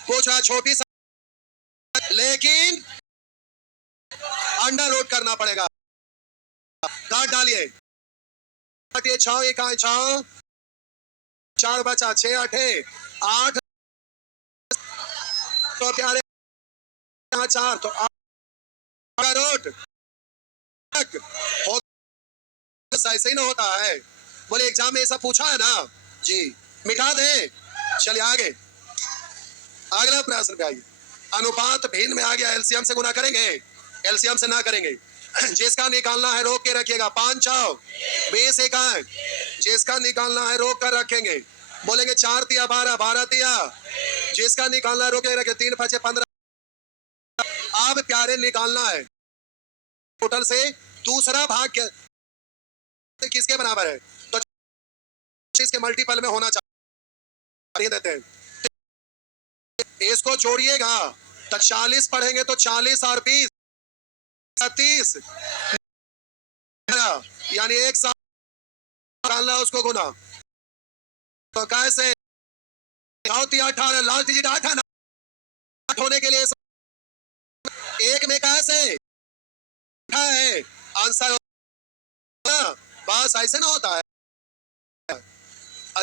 पूछ रहा छोटी लेकिन अंडर रूट करना पड़ेगा। काट डालिए, 6 इकाई 6 4 बचा 6 8 8 तो प्यारे 4 तो रूट ऐसे ही ना होता है। बोले एग्जाम में ऐसा पूछा है ना जी, मिटा दे। चलिए आगे अगला प्रश्न पे आइए। अनुपात भिन्न में आ गया, एलसीएम से गुना करेंगे, एलसीएम से ना करेंगे। जिसका निकालना है रोक के रखिएगा। 5 6 20 इकाई जिसका निकालना है रोक कर रखेंगे, बोलेंगे 4 तिया 12, 12 तिया, जिसका निकालना है रोके रखे 3 5 15। अब प्यारे निकालना है टोटल से दूसरा भाग किसके बराबर है, तो इसके मल्टीपल में होना चाहिए देते हैं। इसको जोड़िएगा तो 40 पढ़ेंगे तो 40 और 20 30, यानी एक साथ डालना उसको गुना, तो कैसे 18 लास्ट डिजिट 8 होने के लिए एक में कैसे है आंसर, बस ऐसे ना होता है।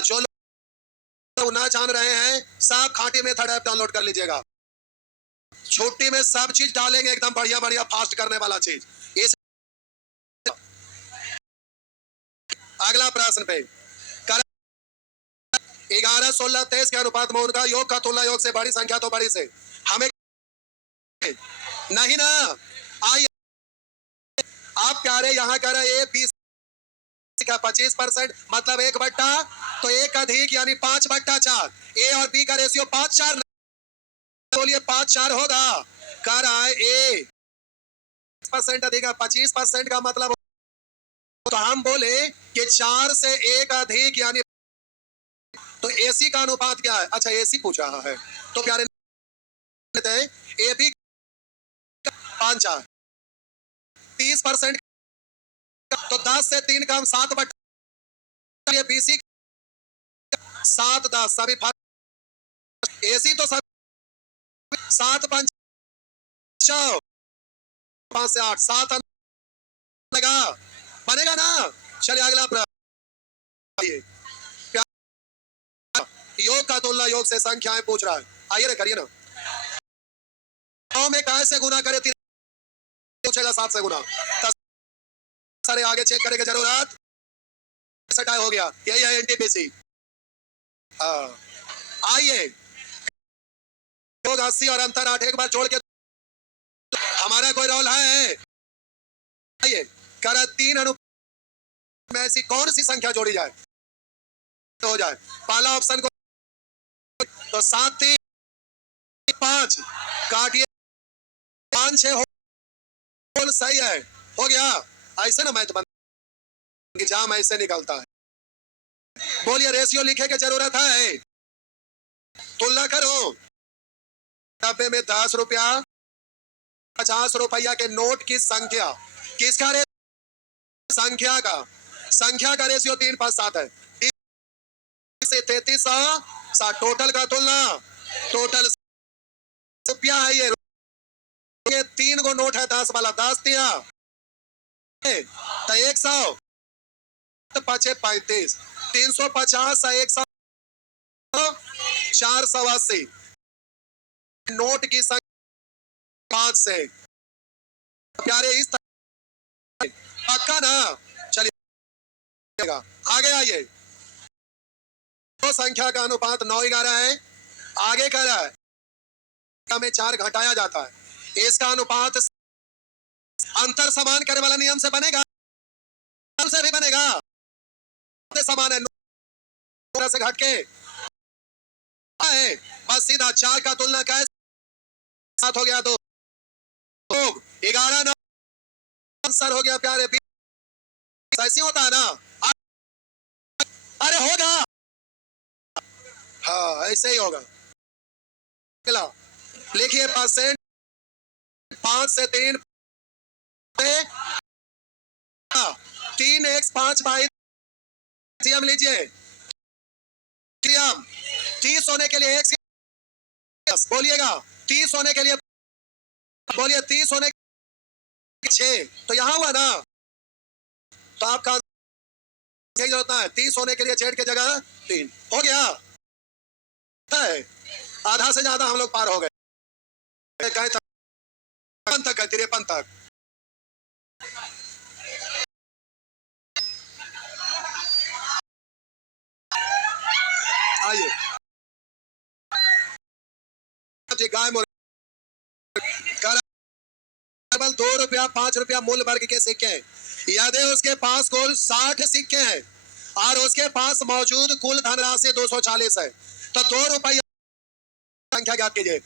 जो लोग ना जान रहे हैं सब खाटी मेथड ऐप डाउनलोड कर लीजिएगा, छुट्टी में सब चीज डालेंगे एकदम बढ़िया बढ़िया फास्ट करने वाला चीज। इस अगला प्रश्न पे 11 16 23 के अनुपात में उनका योग का तुलना योग से बड़ी संख्या तो बड़ी से हमें नहीं ना। आइए आप प्यारे यहाँ कर रहे हैं 20 का 25% मतलब 1/, तो 1 अधिक यानी 5/4, ए और बी का रेशियो 5:4, बोलिए 5:4 होगा। कर रहा है ए % अधिक 25% का मतलब, तो हम बोले कि 4 से 1 अधिक यानी, तो एसी का अनुपात क्या है, अच्छा एसी पूछ रहा है, तो प्यारे ए बी 5:4 30%, तो 10 से 3 कम 7/, बीसी 7 10 सभी एसी तो सभी 7 5 5 से 8 7 लगा बनेगा ना। चलिए अगला प्रश्न, योग का तुलना योग से संख्याएं पूछ रहा है, आइए ना करिए ना। 9 में कैसे गुना करे, पूछेगा 7 से गुना, सारे आगे चेक करेंगे जरूरत सटाई हो गया, यही है एनटीपीसी। आइए योग 80 और अंतर 8 एक बार जोड़ के हमारा कोई रोल है, आइए कर 3 अनुपात में ऐसी कौन सी संख्या जोड़ी जाए हो जाए, पहला ऑप्शन को तो 7 3 5 काटिए 5 6 होल सही है, हो गया। ऐसे ना मैथ बन जाम ऐसे निकलता है, बोलिए रेशियो लिखे की जरूरत है, तुलना करो। 90 में 10 रुपया 50 रुपया के नोट की संख्या, किसका संख्या का रेशियो 3 5 7 है, 30 से 33 60, टोटल का तुलना, टोटल रुपया है ये 3 गो नोट है 10 वाला, 10 दिया तो 100 5 35 350 100 480, नोट की संख्या 5 से प्यारे इस पक्का ना। चलिए आगे आइए, तो संख्या का अनुपात 9 11 है, आगे कह रहा है में 4 घटाया जाता है, इसका अनुपात अंतर समान करने वाला नियम से बनेगा, से भी बनेगा, समान है से घट के है, बस सीधा 4 का तुलना का 7 हो गया 2 11 आंसर हो गया प्यारे, ऐसे होता है ना, अरे होगा, हाँ ऐसे ही होगा। लिखिए परसेंट 5 से 3 3x 5/, लीजिए 30 होने के लिए x, बोलिएगा 30 होने के लिए, बोलिए 30 होने के 6, तो यहां हुआ ना, तो आपका जरूरत है 30 होने के लिए z की जगह 3 हो गया, आधा से ज्यादा हम लोग पार हो गए, तक 53 तक। आइए गाय 2 रुपया 5 रुपया मूल्य वर्ग के सिक्के हैं, यदि उसके पास कुल 60 सिक्के हैं और उसके पास मौजूद कुल धनराशि 240 है। तो 2 रुपया संख्या ज्ञात कीजिए।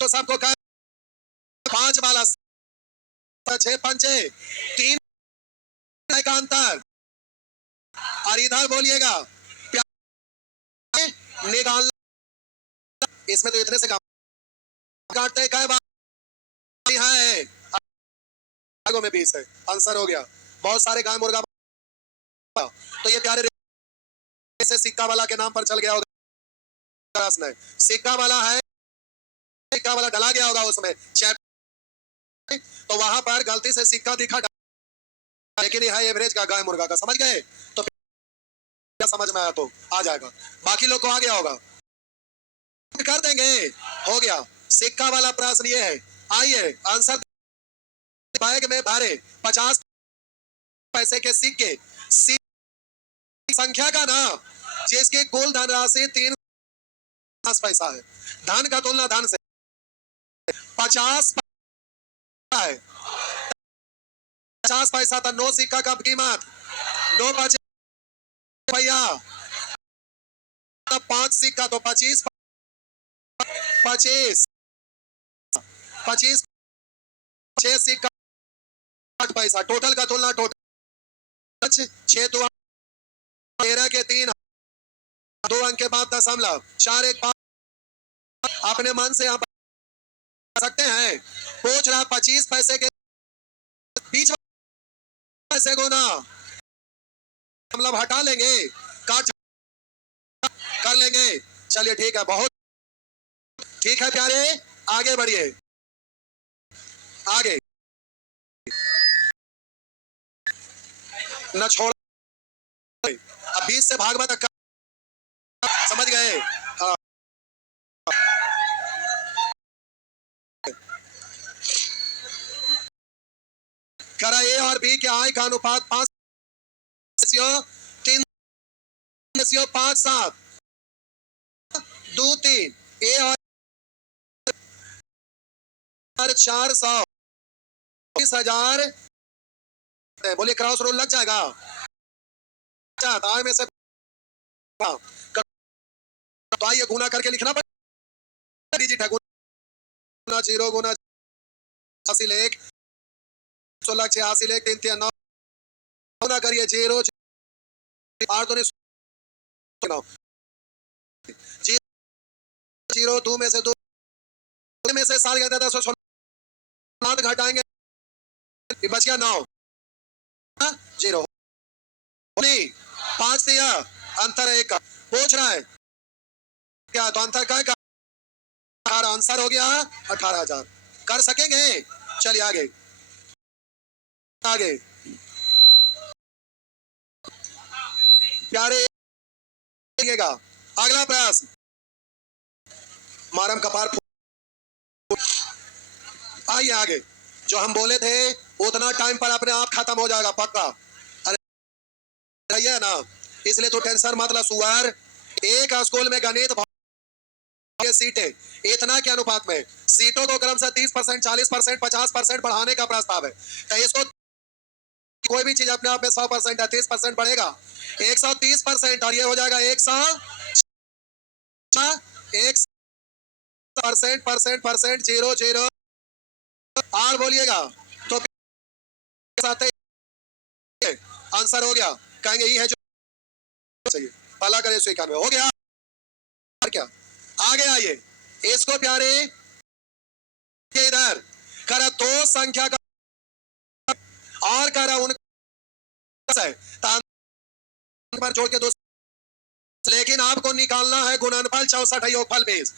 तो सबको कह 5 वाला 6 पंचे 3 का अंतर। और इधर बोलिएगा निकालना, इसमें तो इतने से काम काटते क्या बात है, आगो में 20 है, आंसर हो गया। बहुत सारे गाय मुर्गा, तो ये प्यारे से सिक्का वाला के नाम पर चल गया होगा। सिक्का वाला है, सिक्का वाला डला गया होगा उसमें, तो वहां पर गलती से सिक्का दिखा, लेकिन यह है एवरेज का गाय मुर्गा का। समझ गए? तो क्या समझ में आया तो आ जाएगा, बाकी लोग को आ गया होगा, कर देंगे। हो गया। सिक्का वाला प्रश्न ये है, आइए आंसर। बैग में भरे 50 पैसे के सिक्के, संख्या का नाम जिसकी कुल धनराशि 3 पैसा है। धन का तुलना धन से 50 है, 50 पैसा था। 9 सिक्का का कीमत 9 पैसा, 5 सिक्का तो 25 25 25 6 सिक्का 8 पैसा। टोटल का तुलना टोटल 6 2 13 के 3 2 अंक के बाद दशमलव 4 1 5। अपने मन से आप सकते हैं। पूछ रहा 25 पैसे के बीच पैसे गुना, दशमलव हटा लेंगे, काट कर लेंगे। चलिए ठीक है, बहुत ठीक है प्यारे, आगे बढ़िए, आगे न छोड़। अब 20 से भागवा तक, समझ गए? हाँ। करा ए और बी के आय का अनुपात 5:3:5 7 2 3। ए और 420,000 बोलिए, क्रॉस रोल लग जाएगा। आय में से तो आइए गुना करके लिखना पड़ेगा। डिजिट है, गुना 0 गुना 80 लेख 16 86 लेख 3 3 9 गुना करिए 0 8 2 9 0 2 में से 2 में से 7 गया 10 घटाएंगे, बच गया 9 0 नहीं 5 दिया, अंतर है 1 का। पूछ रहा है क्या, तो अंतर का 18, आंसर हो गया 18,000। कर सकेंगे? चलिए आगे आगे प्यारे, अगला प्रश्न। मारम कपार, आइए आगे। जो हम बोले थे उतना टाइम पर अपने आप खत्म हो जाएगा पक्का। अरे ये ना, इसलिए तो टेंशन मत लो सुअर। एक स्कूल में गणित सीटें इतना के अनुपात में, सीटों को क्रमशः 30%, 40%, 50% बढ़ाने का प्रस्ताव है। तो इसको कोई भी चीज अपने आप में 100% है, 30% बढ़ेगा 130%, और ये हो जाएगा 100% 0 0 और बोलिएगा तो आंसर हो गया। कहेंगे ये है जो चाहिए, पहला करे 191 हो गया। क्या आगे आइए, इसको प्यारे इधर करा 2 संख्या का और करा उन पर जोड़ के 2, लेकिन आपको निकालना है गुणनफल 64 योगफल 20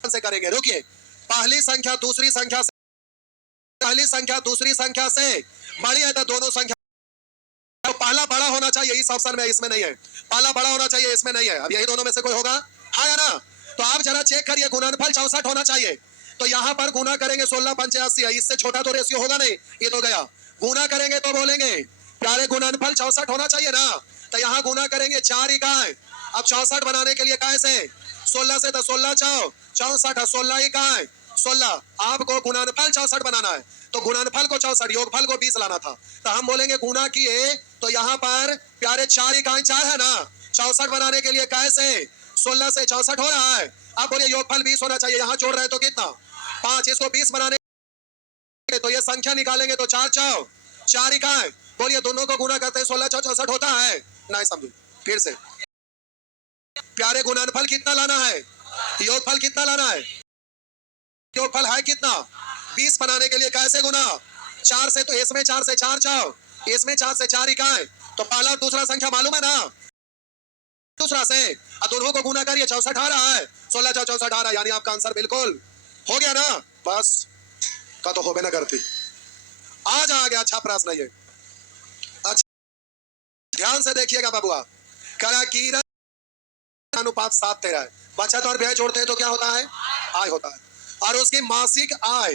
से करेंगे। रुकिए, पहली संख्या दूसरी संख्या से, पहली संख्या दूसरी संख्या से बड़ी है तो दोनों संख्या, तो पहला बड़ा होना चाहिए इस ऑप्शन में, इसमें नहीं है। पहला बड़ा होना चाहिए, इसमें नहीं है। अब यही दोनों में से कोई होगा, हाँ या ना? तो आप जरा चेक करिए, गुणनफल 64 होना चाहिए। तो यहां पर गुना करेंगे 16 पंचे 80 है, इससे छोटा तो रेशियो होगा नहीं, ये तो गया। गुना करेंगे तो बोलेंगे प्यारे गुणनफल 64 होना चाहिए ना, तो यहाँ गुना करेंगे 4 इकाई। अब 64 बनाने के लिए कैसे, 16 से तो 16 4 64, 16 इकाई 16, आपको गुणनफल 64 बनाना है, तो गुणनफल को 64, योगफल को 20 लाना था। तो हम बोलेंगे गुना किए तो यहाँ पर प्यारे 4 इकाई 4 है ना, 64 बनाने के लिए कैसे 16 से 64 हो रहा है। अब बोलिए योगफल 20 होना चाहिए, यहाँ जोड़ रहे तो कितना 5, इसको 20 बनाने तो ये संख्या निकालेंगे तो 4 चौ 4 इकाई, बोलिए दोनों को गुना करते हैं 16 चौ 64 होता है। नहीं समझे फिर से प्यारे, गुणनफल कितना लाना है, योगफल कितना लाना है, योगफल है कितना 20 बनाने के लिए कैसे गुना 4 से, तो इसमें 4 से 4 चौ, इसमें 4 से 4 इकाई, तो पहला और दूसरा संख्या मालूम है ना, दूसरा से दोनों को गुना करिए 64 आ रहा है, 16 चौ 64 आ रहा है, यानी आपका आंसर बिल्कुल हो गया ना। बस का तो होबे ना करती, आज आ गया अच्छा प्रश्न ये। अच्छा ध्यान से देखिएगा बबुआ, करा की अनुपात 7:13 है, बचत और व्यय जोड़ते हैं तो क्या होता है आय होता है, और उसकी मासिक आय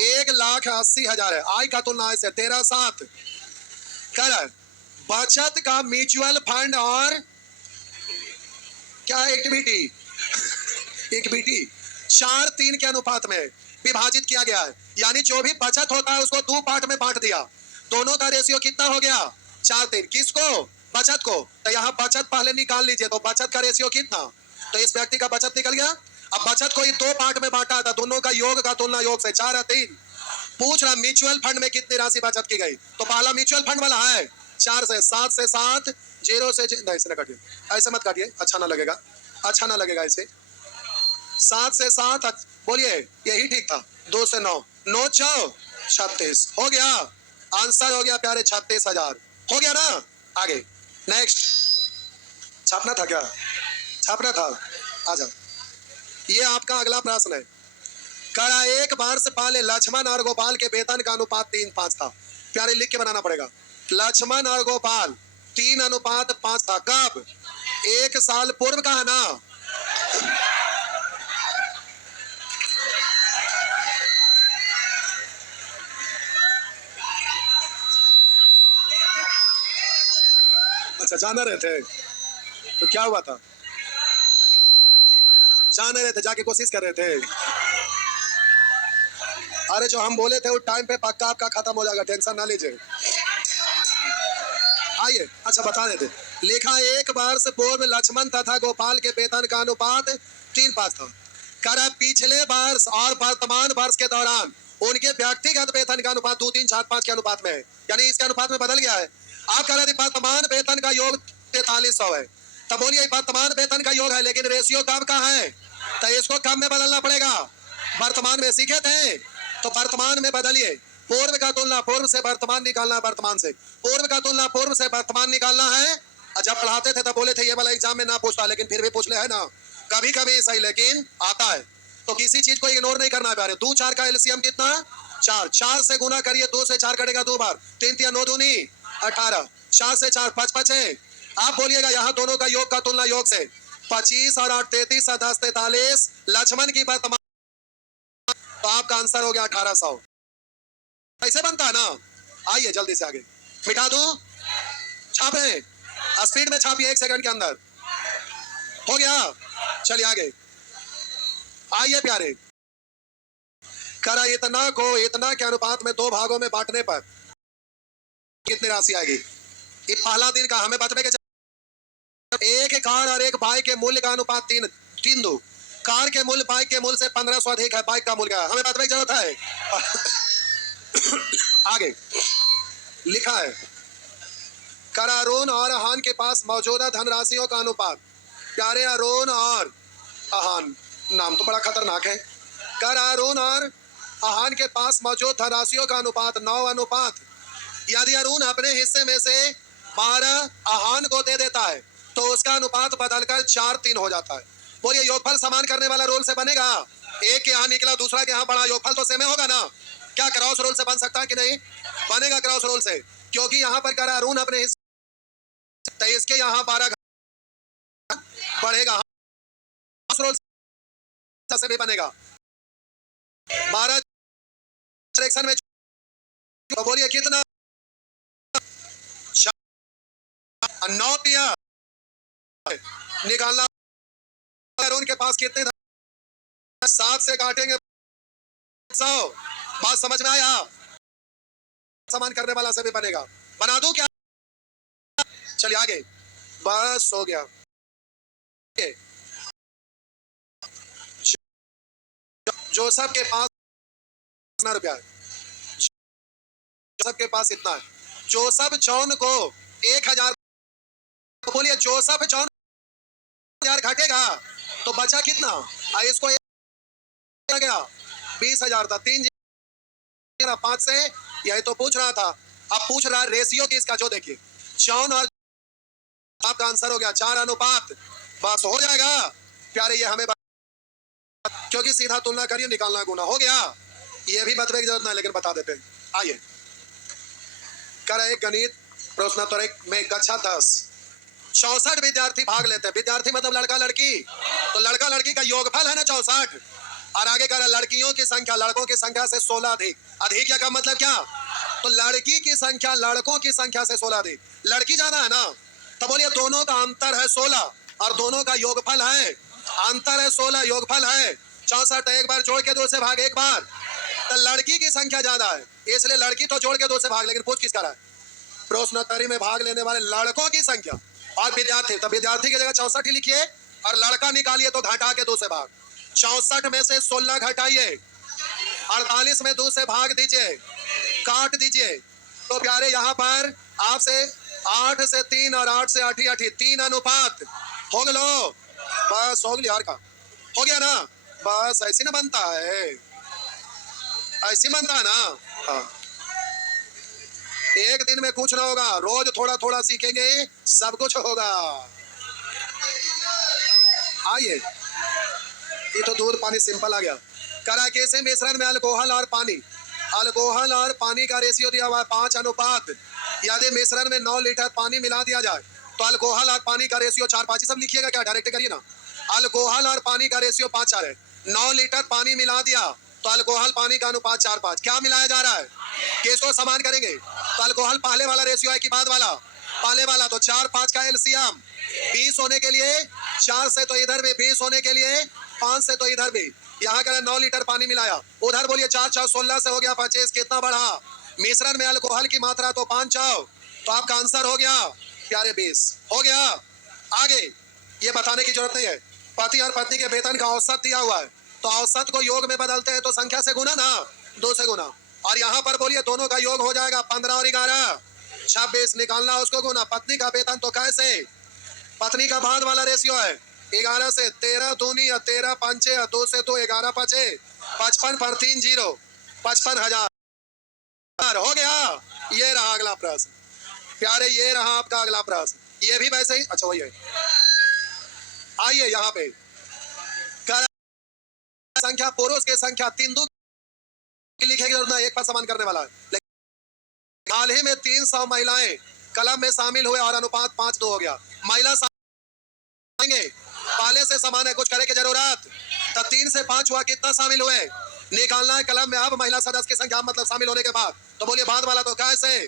1,80,000 है, आय का तुलना आय से 13,7 कर बचत का म्यूचुअल फंड और क्या इक्विटी इक्विटी 4:3 के अनुपात में विभाजित किया गया है, यानी जो भी बचत होता है उसको 2 पार्ट में बांट दिया, दोनों का रेशियो कितना हो गया 4:3, किसको बचत को, तो यहाँ बचत पहले निकाल लीजिए, तो बचत का रेशियो कितना, तो इस व्यक्ति का बचत निकल गया। अब बचत को 2 पार्ट में बांटा था, दोनों का योग का तुलना योग से 4 और 3, पूछ रहा म्यूचुअल फंड में कितनी राशि बचत की गई, तो पहला म्यूचुअल फंड वाला है 4 से 7 से 7 0 से नहीं, ऐसे ना काटिए, ऐसे मत काटिए, अच्छा ना लगेगा, अच्छा ना लगेगा ऐसे, 7 से 7 बोलिए यही ठीक था, 2 से 9 9 चौ 36 हो गया, आंसर हो गया प्यारे 36,000 हो गया ना। आगे नेक्स्ट, छापना था क्या, छापना था, आ जाओ, ये आपका अगला प्रश्न है। करा एक वर्ष पहले लक्ष्मण और गोपाल के वेतन का अनुपात 3:5 था, प्यारे लिख के बनाना पड़ेगा, लक्ष्मण और गोपाल 3:5 था, कब 1 साल पूर्व का है ना, अच्छा जाना रहे थे तो क्या हुआ था, जान रहे थे जाके कोशिश कर रहे थे, अरे जो हम बोले थे वो टाइम पे पक्का आपका खत्म हो जाएगा, टेंशन ना लीजिए। आइए अच्छा बता रहे थे, लिखा एक वर्ष पूर्व लक्ष्मण तथा गोपाल के वेतन का अनुपात 3:5 था, कर पिछले वर्ष और वर्तमान वर्ष के दौरान उनके व्यक्तिगत वेतन का अनुपात 2, 3, 4, 5 के अनुपात में है, यानी इसके अनुपात में बदल गया है। आप कह रहे थे वर्तमान वेतन का योग 4300 है, तब बोलिए वर्तमान वेतन का योग है लेकिन रेशियो कब का है, तो इसको कब में बदलना पड़ेगा, वर्तमान में सीखे थे तो वर्तमान में बदलिए, पूर्व का तुलना पूर्व से वर्तमान निकालना है, वर्तमान से पूर्व का तुलना पूर्व से वर्तमान निकालना है। जब पढ़ाते थे तब बोले थे ये वाला एग्जाम में ना पूछता, लेकिन फिर भी पूछ ले है ना, कभी कभी सही लेकिन आता है, तो किसी चीज को इग्नोर नहीं करना है। 2 4 का एलसीएम कितना 4, 4 से गुना करिए, 2 से 4 कटेगा 2 बार, 3 3 9 दूनी 18, 4 से 4 5 5 है। आप बोलिएगा यहाँ दोनों का योग का तुलना योग से 25 और 8 33 और 10 43, लक्ष्मण की वर्तमान, तो आपका आंसर हो गया 1800, ऐसे बनता है ना। आइए जल्दी से आगे मिटा दो, छापे स्पीड में छापिए, 1 सेकंड के अंदर हो गया, चलिए आगे आइए प्यारे, करा इतना को इतना के अनुपात में 2 भागों में बांटने पर कितनी राशि आएगी। ये पहला दिन का हमें बचने के एक कार और एक बाइक के मूल्य का अनुपात 3 2, कार के मूल्य बाइक के मूल्य से 1500 अधिक है, बाइक का मूल्य क्या है, हमें बचने की जरूरत है। आगे लिखा है, कर अरुण और अहान के पास मौजूदा धनराशियों का अनुपात, प्यारे अरुण और अहान, नाम तो बड़ा खतरनाक है, कर अरुण और अहान के पास मौजूद धनराशियों का अनुपात 9:, यदि अरुण अपने हिस्से में से 12 अहान को दे देता है तो उसका अनुपात बदलकर 4:3 हो जाता है। बोलिए योगफल समान करने वाला रूल से बनेगा, एक के यहाँ निकला दूसरा के यहाँ बड़ा, योगफल तो सेम होगा ना, क्या क्रॉस रूल से बन सकता है कि नहीं, बनेगा क्रॉस रूल से, क्योंकि यहाँ पर कर अरुण अपने हिस्से, तो इसके यहाँ 12 बढ़ेगा, से भी बनेगा 12 सेक्शन में, तो बोलिए कितना 9 दिया, निकालना अरुण के पास कितने 7 से काटेंगे 100। बात समझ में आया? सामान करने वाला से भी बनेगा। बना दूं क्या? चलिए आगे। बस हो गया। जोसेफ के पास इतना रुपया है। जोसेफ के पास इतना है। जोसेफ जॉन को 1000, तो बोलिए जोसेफ जॉन 1000 घटेगा तो बचा कितना? इसको गया 20,000 था। 3 5 से यही तो पूछ रहा था। अब पूछ रहा है रेशियो किसका, जो देखिए जॉन और आपका आंसर हो गया 4 अनुपात। बस हो जाएगा प्यारे। ये हमें क्योंकि सीधा तुलना करिए, निकालना गुना हो गया। ये भी बतने की जरूरत नहीं, लेकिन बता देते हैं। आइए कर एक गणित प्रश्नोत्तर एक में कक्षा 10। 64 विद्यार्थी भाग लेते हैं। विद्यार्थी मतलब लड़का लड़की, तो लड़का लड़की का योगफल है ना 64। और आगे कह रहा लड़कियों की संख्या लड़कों की संख्या से 16 अधिक। अधिक क्या का मतलब क्या? तो लड़की की संख्या लड़कों की संख्या से 16 अधिक। लड़की ज्यादा है ना, तो बोलिए दोनों का अंतर है 16 और दोनों का योगफल है, अंतर है 16, योगफल है 64। एक बार जोड़ के 2 से भाग एक बार, तो लड़की की संख्या ज्यादा है, इसलिए लड़की तो जोड़ के 2 से भाग। लेकिन पूछ किसका रहा है? प्रश्नोत्तरी में भाग लेने वाले लड़कों की संख्या और विद्यार्थी, तो विद्यार्थी की जगह 64 ही लिखिए और लड़का निकालिए तो घटा के 2 से भाग। 64 में से 16 घटाइए, 48 में 2 से भाग दीजिए, काट दीजिए। तो प्यारे यहाँ पर आपसे 8 से 3 और 8 से 8 ही 3 अनुपात हो गलो। बस हो गया, का हो गया ना। बस ऐसी ना बनता है, ऐसी बनता है ना। हाँ। एक दिन में कुछ ना होगा, रोज थोड़ा थोड़ा सीखेंगे सब कुछ होगा। आइए, ये तो दूध पानी सिंपल आ गया। करा कैसे मिश्रण में अल्कोहल और पानी, अल्कोहल और पानी का रेशियो दिया हुआ है 5 अनुपात। यदि मिश्रण में 9 लीटर पानी मिला दिया जाए तो अल्कोहल और पानी का रेशियो 4-5। सब लिखिएगा क्या, डायरेक्ट करिए ना। अल्कोहल और पानी का रेशियो 5-4 है। 9 लीटर पानी मिला दिया तो अल्कोहल पानी का अनुपात 4-5। क्या मिलाया जा रहा है? किसको समान करेंगे? तो अल्कोहल पहले वाला रेशियो है कि बाद वाला? पहले वाला। तो 4-5 का एलसीएम 20 होने के लिए 4 से तो इधर भी 20 होने के लिए 5 से तो इधर भी। यहाँ का 9 लीटर पानी मिलाया, उधर बोलिए 4-4 16 से हो गया 25। कितना बढ़ा? मिश्रण में अल्कोहल की मात्रा तो 5-4, तो आपका आंसर हो गया प्यारे 20 हो गया। आगे ये बताने की जरूरत नहीं है, पति और पत्नी के वेतन का औसत दिया हुआ है, तो औसत को योग में बदलते हैं तो संख्या से गुना ना, 2 से गुना। और यहाँ पर बोलिए दोनों का योग हो जाएगा 15 और 11 26। निकालना उसको गुना। पत्नी का वेतन तो कैसे, पत्नी का बाद वाला रेशियो है 11 से 13 दूनी या 13 5 या 2 से 2 11 5 55 पर 3 0 55,000 हो गया। ये रहा अगला प्रश्न प्यारे, ये रहा आपका अगला प्रश्न। ये भी वैसे ही, अच्छा वही है। आइए यहाँ पे संख्या पुरुष की संख्या 3 दो लिखेगी जरूरत नहीं, एक पर समान करने वाला है। हाल ही में 300 महिलाएं कलम में शामिल हुए और अनुपात 5-2 हो गया। महिला पहले से समान है, कुछ करे की जरूरत। तो 3 से 5 हुआ, कितना शामिल हुए निकालना है कलम में। अब महिला सदस्य की संख्या मतलब शामिल होने के बाद, तो बोलिए बाद वाला तो कैसे?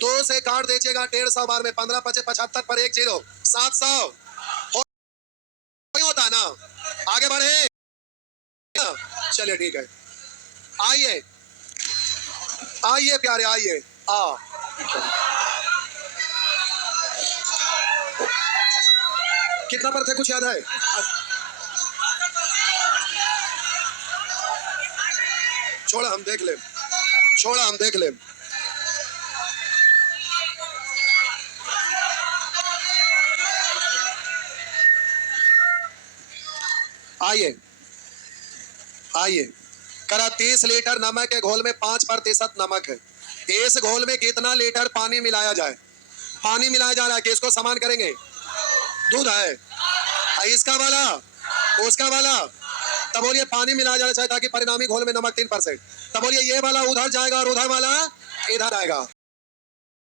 2 से काट दीजिएगा 150 बार में 15 5 75 पर 1 0 700 होता ना। आगे बढ़े, चलिए ठीक है। आइए आइए प्यारे आइए। कितना पर थे, कुछ याद है? छोड़ा हम देख ले, छोड़ा हम देख ले। आइए आइए करा 30 लीटर नमक के घोल में 5% नमक है। इस घोल में कितना लीटर पानी मिलाया जाए? पानी मिलाया जा रहा है, किसको समान करेंगे? दूध है, इसका वाला उसका वाला। तब बोलिए पानी मिलाया जाना चाहिए ताकि परिणामी घोल में नमक 3%। तब बोलिए ये वाला उधर जाएगा और उधर वाला इधर आएगा।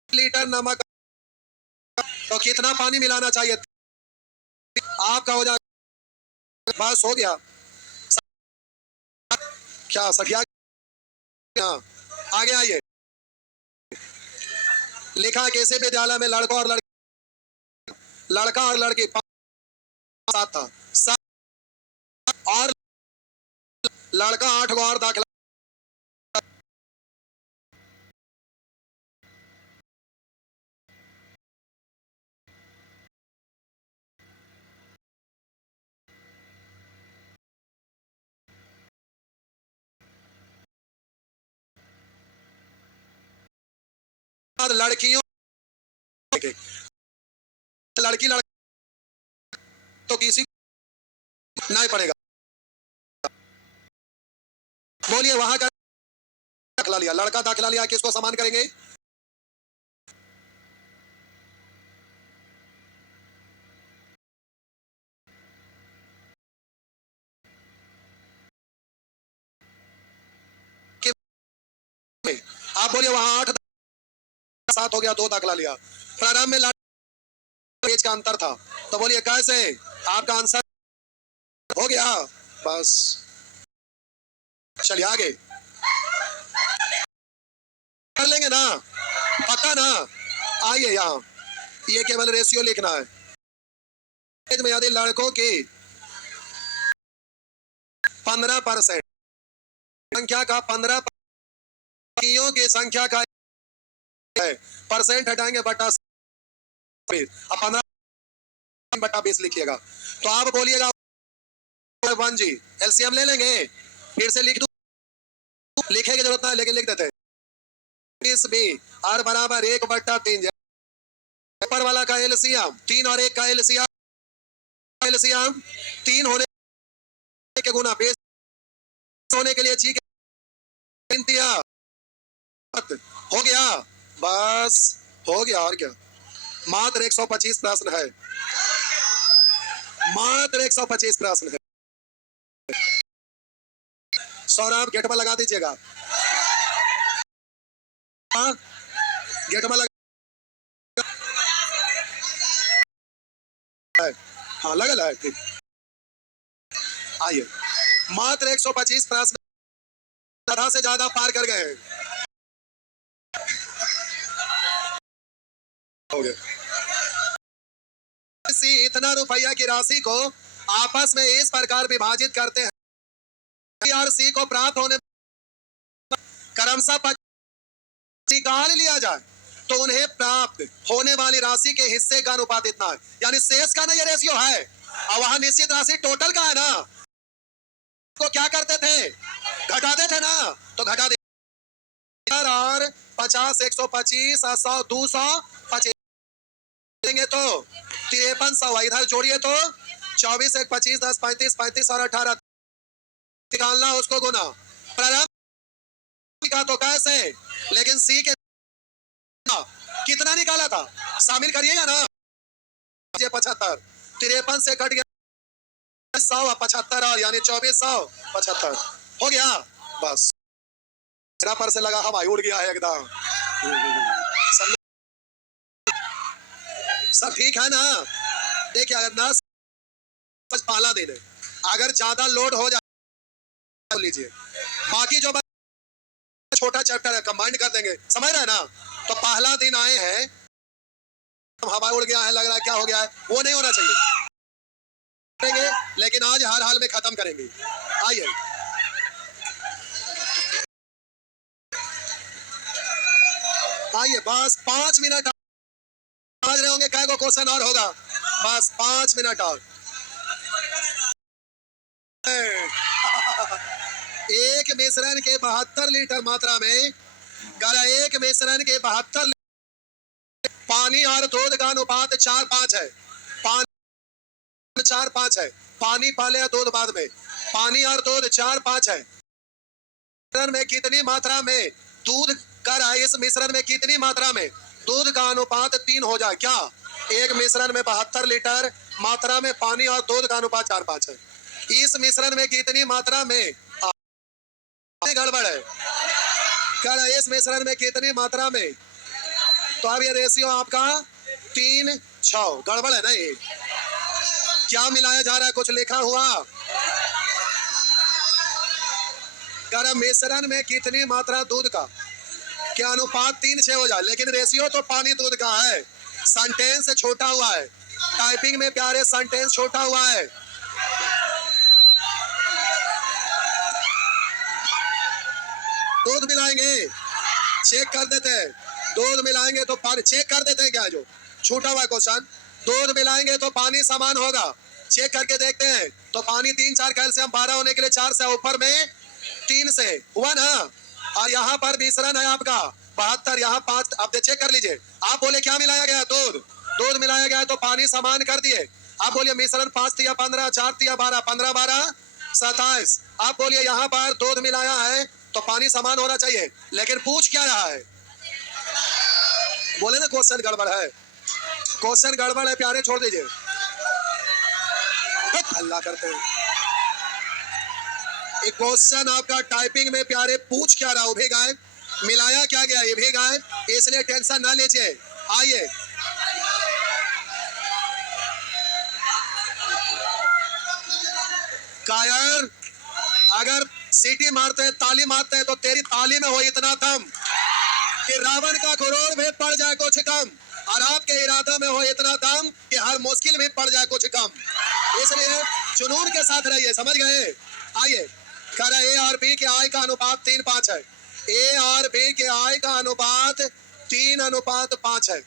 लीटर नमक तो कितना पानी मिलाना चाहिए? आपका हो जाएगा, बस हो गया। क्या सठिया? आगे आइए। लिखा कैसे विद्यालय में लड़का और लड़की साथ था और लड़का 8 गो और दाखिला लड़कियों लड़की तो किसी नहीं पड़ेगा। बोलिए वहां का दाखिला लिया, लड़का दाखिला लिया, किसको समान करेंगे? आप बोलिए वहां 8 7 हो गया, 2 दाखिला लिया। प्रारंभ में एज का अंतर था, तो बोलिए कैसे? आपका आंसर हो गया। बस चलिए आगे कर लेंगे ना, पक्का ना? आइए यहाँ, ये केवल रेशियो लिखना है। एज में यदि लड़कों की 15% संख्या का 15 लड़कियों की संख्या का है, परसेंट हटाएंगे बटा, अब 15 बटा 20 लिखिएगा। तो आप बोलिएगा 1 जी, एलसीएम ले लेंगे, फिर से लिख दूं, लिखे की जरूरत नहीं लेकिन लिख देते हैं। 20 बी आर बराबर 1 बटा 3, ऊपर वाला का एलसीएम 3 और 1 का एलसीएम 3 होने के गुना बेस होने के लिए ठीक है, हो गया। बस हो गया, और क्या? मात्र 125 प्रश्न है, मात्र 125 प्रश्न है। सौरभ गेट पर लगा दीजिएगा, गेट पर लगा, हाँ लगल है, ठीक। आइए, मात्र 125 प्रश्न आधा से ज्यादा पार कर गए हैं। हो गया। इतना रुपया की राशि को आपस में इस प्रकार विभाजित करते हैं, सी को प्राप्त होने क्रमशः निकाल लिया जाए तो उन्हें प्राप्त होने वाली राशि के हिस्से का अनुपात इतना है, यानी शेष का ना ये रेशियो है, और वहां निश्चित राशि टोटल का है ना, तो क्या करते थे? घटाते थे ना, तो घटा दे और 50 125 100 225 देंगे तो 5300, इधर जोड़िए तो 24 1 25 10 35 35 और 18 निकालना, उसको गुना प्रारंभ का तो कैसे, लेकिन सी के कितना निकाला था शामिल करिएगा ना, 75 53 से कट गया 175 और यानी 2475 हो गया। बस मेरा पर से लगा हवाई उड़ गया है एकदम। सब ठीक है ना? देखिए अगर ना पहला दिन है, अगर ज्यादा लोड हो जाए लीजिए, बाकी जो छोटा चैप्टर है कंबाइंड कर देंगे, समझ रहे हैं ना? तो पहला दिन आए हैं, हवा उड़ गया है, लग रहा है क्या हो गया है, वो नहीं होना चाहिए, लेकिन आज हर हाल में खत्म करेंगे। आइए आइए, बस 5 मिनट आज रहे होंगे, क्या को क्वेश्चन और होगा, बस 5 मिनट और। एक मिश्रण के 72 लीटर मात्रा में, एक मिश्रण के 72 पानी और दूध का अनुपात 4:5 है, 4:5 है, पानी पहले या दूध बाद में, पानी और दूध 4:5 है। मिश्रण में कितनी मात्रा में दूध कर है, इस मिश्रण में कितनी मात्रा में दूध का अनुपात 3 हो जाए क्या? एक मिश्रण में 72 लीटर मात्रा में पानी और दूध का अनुपात 4:5 है, इस मिश्रण में कितनी मात्रा में, गड़बड़ है, कर इस मिश्रण में कितनी मात्रा में, तो अब ये रेशियो आपका 3:6, गड़बड़ है ना? ये क्या मिलाया जा रहा है, कुछ लिखा हुआ? कर मिश्रण में कितनी मात्रा दूध का, क्या अनुपात 3:6 हो जाए, लेकिन रेशियो तो पानी दूध का है, सेंटेंस छोटा हुआ है, टाइपिंग में प्यारे सेंटेंस छोटा हुआ है। दूध मिलाएंगे, चेक कर देते हैं। दूध मिलाएंगे तो पानी, चेक कर देते हैं क्या जो छूटा हुआ क्वेश्चन। दूध मिलाएंगे तो पानी समान होगा, चेक करके देखते हैं। तो पानी 3 4 कैल्शियम 12 होने के लिए 4 से, ऊपर में 3 से हुआ ना। और यहाँ पर मिश्रण है आपका 72, यहाँ 5। अब चेक कर लीजिए। आप बोले क्या मिलाया गया? दूध। दूध मिलाया गया तो पानी समान कर दिए। आप बोलिए मिश्रण 5 या 15, 4 या 12, 15 12 27। आप बोलिए यहाँ पर दूध मिलाया है तो पानी समान होना चाहिए, लेकिन पूछ क्या रहा है? बोले ना क्वेश्चन गड़बड़ है, क्वेश्चन गड़बड़ है प्यारे, छोड़ दीजिए, हल्ला करते हैं। एक क्वेश्चन आपका टाइपिंग में प्यारे पूछ क्या रहा? वो भी गायब, मिलाया क्या गया? ये भी गायब, इसलिए टेंशन ना लीजिए। आइए, कायर अगर सीटी मारते हैं, ताली मारते हैं, तो तेरी ताली में हो इतना दम कि रावण का क्रोध भी पड़ जाए कुछ कम, और आपके इरादों में हो इतना दम कि हर मुश्किल भी पड़ जाए कुछ कम। इसलिए जुनून के साथ रहिए, समझ गए? आइए, कह रहा ए और बी के आय का अनुपात 3:5 है। ए और बी के आय का अनुपात 3:5 है।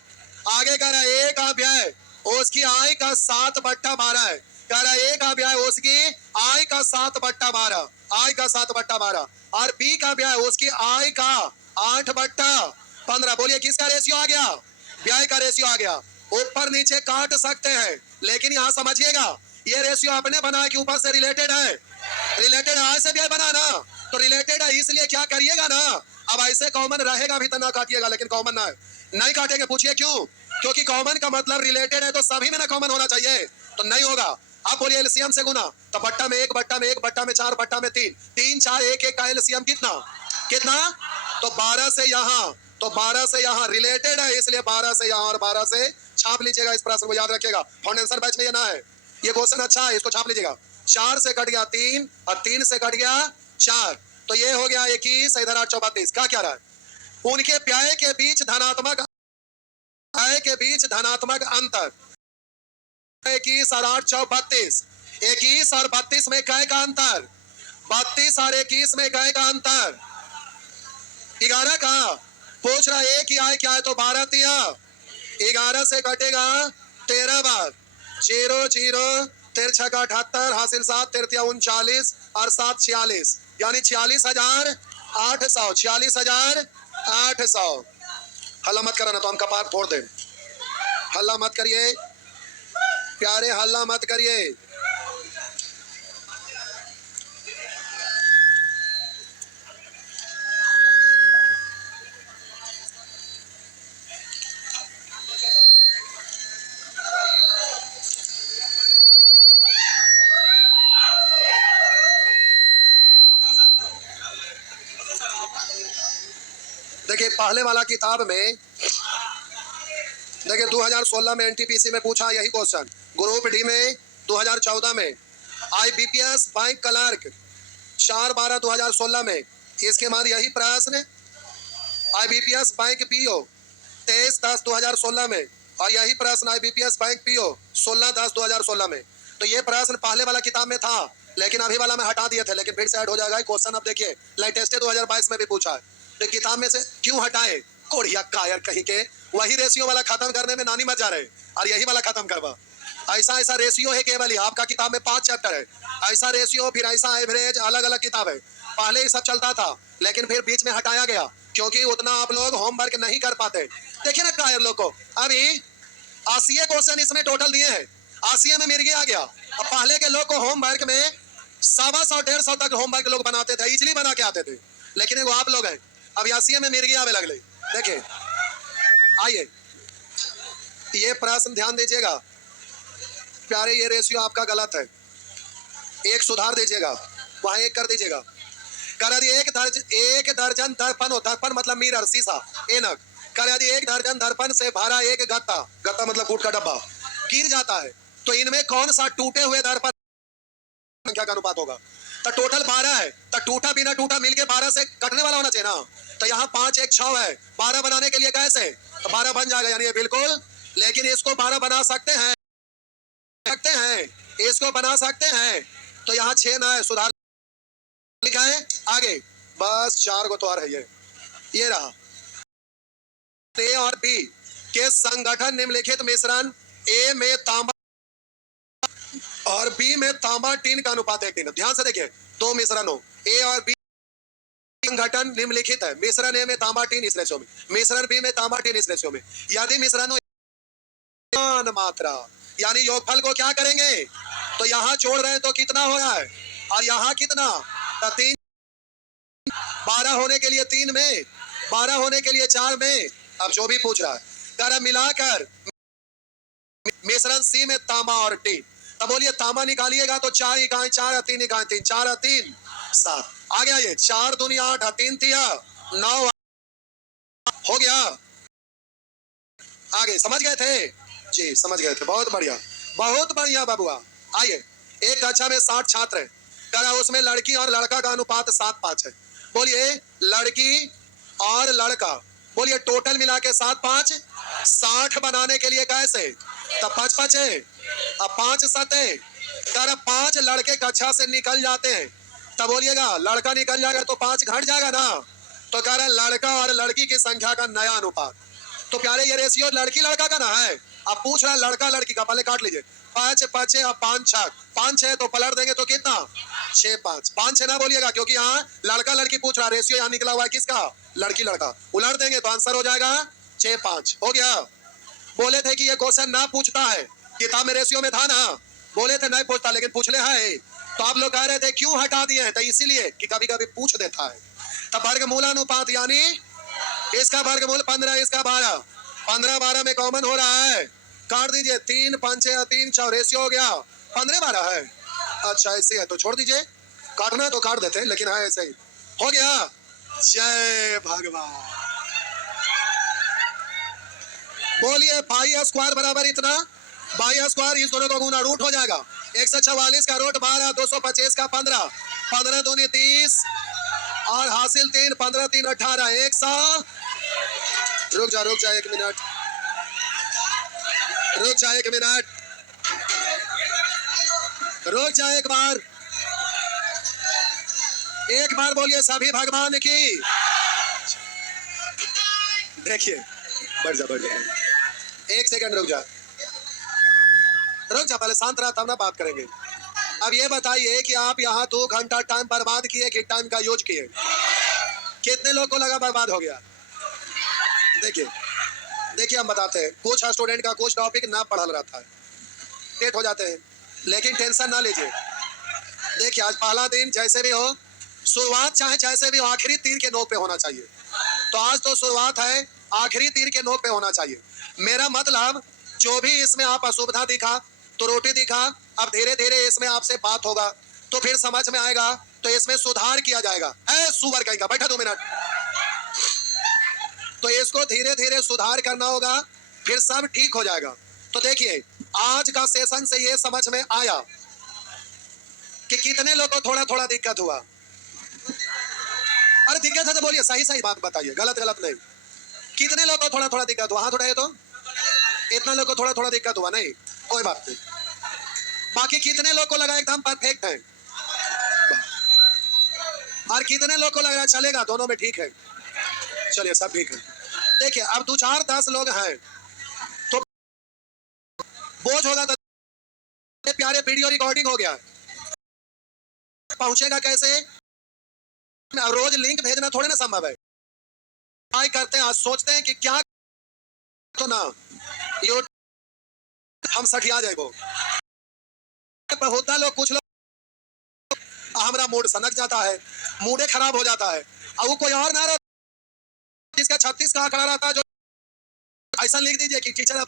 आगे कह रहा है ए का व्यय उसकी आय का 7/12 है। कह रहा है ए का व्यय उसकी आय का 7/12, आय का 7/12, और बी का व्यय उसकी आय का 8/15। बोलिए किसका रेशियो आ गया? व्यय का रेशियो आ गया। ऊपर नीचे काट सकते हैं, लेकिन यहाँ समझिएगा ये रेशियो अपने बनाए के ऊपर से रिलेटेड है। रिलेटेड है, ऐसे भी बना ना, तो रिलेटेड है, इसलिए क्या करिएगा ना, अब ऐसे कॉमन रहेगा भी तो ना काटिएगा, लेकिन कॉमन ना है, नहीं काटेंगे। पूछिए क्यों? क्योंकि कॉमन का मतलब रिलेटेड है, तो सभी में ना कॉमन होना चाहिए, तो नहीं होगा। आप बोलिए एलसीएम से गुना, तो बट्टा में 1, बट्टा में 1, बट्टा में 4, बट्टा में 3, 3 4 1 1 का एलसीएम कितना कितना? तो 12 से यहाँ, तो 12 से यहाँ रिलेटेड है, इसलिए 12 से यहाँ और 12 से छाप लीजिएगा। इस प्रश्न को याद रखिएगा, फाउंडेशन बैच में ये ना है, ये क्वेश्चन अच्छा है, इसको छाप लीजिएगा। 4 से कट गया 3 और 3 से कट गया 4, तो ये हो गया 21, इधर 8 32। क्या क्या रहा है? उनके प्याये के बीच धनात्मक, प्याये के बीच धनात्मक अंतर 21 और 8 32। 21 और 32 में कै का अंतर? 32 और 21 में कै का अंतर? 11 का। पूछ रहा है कि आय क्या है? तो 12 तिया 11 से कटेगा 13 बार, 0 0 13 का 78, हासिल 7 13 39 और 7 46, यानी 46,800, 46,800। हल्ला मत कराना तो हम कपार फोड़ दें। हल्ला मत करिए प्यारे, हल्ला मत करिए। देखिए पहले वाला किताब में, देखिए 2016 में एनटीपीसी में पूछा यही क्वेश्चन, ग्रुप डी में 2014 में, आईबीपीएस बैंक क्लर्क 4/12/2016 में, इसके बाद यही प्रश्न आईबीपीएस बैंक पीओ 23/10/2016 में, और यही प्रश्न आईबीपीएस बैंक पीओ 16/10/2016 में। तो ये प्रश्न पहले वाला किताब में था, लेकिन अभी वाला में हटा दिए थे, लेकिन फिर से ऐड हो जाएगा क्वेश्चन। अब देखिए लेटेस्ट 2022 में भी पूछा है, तो किताब में से क्यों हटाए? कोढ़िया कायर कहीं के, वही रेशियो वाला खत्म करने में नानी मत जा रहे, और यही वाला खत्म करवा। ऐसा ऐसा रेशियो है केवल ही आपका किताब में 5 चैप्टर है, ऐसा रेशियो, फिर ऐसा एवरेज, अलग अलग किताब है। पहले ही सब चलता था, लेकिन फिर बीच में हटाया गया, क्योंकि उतना आप लोग होमवर्क नहीं कर पाते। देखिए ना कायर लोग को, अभी 80 क्वेश्चन इसमें टोटल दिए हैं, 80 में मिर्गी आ गया। अब पहले के लोग को होमवर्क में 100 150 तक होमवर्क लोग बनाते थे, इजली बना के आते थे, लेकिन वो आप लोग हैं अब 80 में मिर्गी आवे लगले। देखिए आइए, ये प्रश्न ध्यान दीजिएगा प्यारे, ये रेशियो आपका गलत है, एक सुधार दीजिएगा, वहां एक कर दीजिएगा। कर दिए एक दर्जन दर्पण हो, दर्पण मतलब मिरर, शीशा, एनक। कर दिए 1 दर्जन दर्पण से भरा एक गत्ता, गत्ता मतलब कूट का डब्बा गिर जाता है, तो इनमें कौन सा टूटे हुए दर्पण संख्या का अनुपात होगा? तो टोटल 12 है, तो टूटा बिना टूटा मिलके 12 से कटने वाला होना चाहिए ना। तो यहाँ 5 1 6 है, 12 बनाने के लिए कैसे? तो 12 बन जाएगा, यानी ये बिल्कुल, लेकिन इसको 12 बना सकते हैं, इसको बना सकते हैं, तो यहाँ 6 ना है, सुधार लिखा है। आगे बस 4 गो तो आ रही है। ये रहा ए और बी के संगठन निम्नलिखित मिश्रण ए में तांबा और बी में तांबा टीन का अनुपात 1:3। ध्यान से देखिए, दो मिश्रण हो ए और बी, संगठन निम्नलिखित है। मिश्रण ए में तांबा टीन इस रेशो में, मिश्रण बी में तांबा टीन इस रेशो में। यदि मिश्रण हो मात्रा, यानी योगफल को क्या करेंगे, तो यहाँ जोड़ रहे हैं तो कितना हो रहा है, और यहाँ कितना, तो 3, 12 होने के लिए 3 में, 12 होने के लिए 4 में। अब जो भी पूछ रहा है कर मिलाकर मिश्रण सी में तांबा और टीन, तब बोलिए तांबा निकालिएगा तो 4 इकाई 4 3 इकाई 3 4 3 7 आ गया। ये 4 दूनी 8 3 तिया 9 हो गया। आगे समझ गए थे जी, समझ गए थे, बहुत बढ़िया, बहुत बढ़िया बाबुआ। आइए, एक कक्षा में 60 छात्र हैं, करा उसमें लड़की और लड़का का अनुपात 7:5 है। बोलिए लड़की और लड़का, बोलिए टोटल मिला के 7:5 60 बनाने के लिए कैसे, तब 5 है, अब 5 7 कर 5 लड़के कक्षा से निकल जाते हैं, तब बोलिएगा लड़का निकल जाएगा तो 5 घट जाएगा ना, तो कह रहा लड़का और लड़की की संख्या का नया अनुपात। तो प्यारे ये रेशियो लड़की लड़का का ना है, अब पूछ रहा है लड़का लड़की का, पहले काट लीजिए 5 5 और 5 6 5 6 तो पलट देंगे तो कितना 6 5 5 6 ना बोलिएगा, क्योंकि यहाँ लड़का लड़की पूछ रहा, रेशियो यहाँ निकला हुआ है किसका, लड़की लड़का, उलट देंगे तो आंसर हो जाएगा 6 5 हो गया। बोले थे कि ये क्वेश्चन ना पूछता है, किताब में रेशियो में था ना, बोले थे नहीं पूछता, लेकिन पूछले है, तो आप लोग कह रहे थे क्यों हटा दिए हैं, तो इसीलिए कि कभी कभी पूछ देता है। तब वर्गमूलानुपात यानी इसका वर्गमूल 15, इसका 12, 15 12 में कॉमन हो रहा है, काट दीजिए 3 5 6 3 4 रेशियो हो गया 15 12 है। अच्छा ऐसे है तो छोड़ दीजिए, काटना तो काट देते, लेकिन है ऐसे ही हो गया। जय भगवान। बोलिए पाई स्क्वायर बराबर इतना, बाई स्क्वायर इस दोनों को गुना रूट हो जाएगा, 144 का रूट 12, 225 का 15, 15 दूनी 30 और हासिल 3, 15 3 18 100। रुक जा 1 मिनट, रुक जा 1 मिनट, रुक जा एक बार बोलिए सभी भगवान की। देखिए बढ़ जा 1 सेकंड रुक जा, पहले शांत रहा तब ना बात करेंगे। अब ये बताइए कि आप यहाँ 2 घंटा टाइम बर्बाद किए कि टाइम का यूज किए, कितने लोग को लगा बर्बाद हो गया। देखिए हम बताते हैं, कुछ स्टूडेंट का कुछ टॉपिक ना पढ़ल रहता है, लेट हो जाते हैं, लेकिन टेंशन ना लीजिए। देखिए आज पहला दिन, जैसे भी हो शुरुआत चाहे जैसे भी हो आखिरी तीर के नोक पे होना चाहिए, तो आज तो शुरुआत है, आखिरी तीर के नोक पे होना चाहिए। मेरा मतलब जो भी इसमें आप असुविधा दिखा, त्रुटि दिखा, अब धीरे धीरे इसमें आपसे बात होगा तो फिर समझ में आएगा, तो इसमें सुधार किया जाएगा। सुवर कहीं का बैठा 2 मिनट, तो इसको धीरे धीरे सुधार करना होगा, फिर सब ठीक हो जाएगा। तो देखिए आज का सेशन से ये समझ में आया कि कितने लोग को थोड़ा थोड़ा दिक्कत हुआ। अरे दिक्कत है तो बोलिए, सही सही बात बताइए, गलत गलत नहीं। कितने लोग को थोड़ा थोड़ा दिक्कत हुआ, हाथ उठाइए तो। इतना लोग को थोड़ा थोड़ा दिक्कत हुआ, नहीं कोई बात नहीं। बाकी कितने लोग को लगा एकदम परफेक्ट है, और कितने लोग को लग रहा है चलेगा दोनों में ठीक है, चलिए सब ठीक है। देखिए अब 2 4 10 लोग हैं तो बोझ होगा, तो प्यारे वीडियो रिकॉर्डिंग हो गया, पहुंचेगा कैसे, रोज लिंक भेजना थोड़े ना संभव है। ट्राई करते हैं, आज सोचते हैं कि क्या तो ना यो हम सठिया जाए, वो होता लोग कुछ लोग हमारा मूड सनक जाता है, मूडे खराब हो जाता है, और वो कोई और ना रहा जिसका 36 का आंकड़ा रहता है, जो ऐसा लिख दीजिए कि टीचर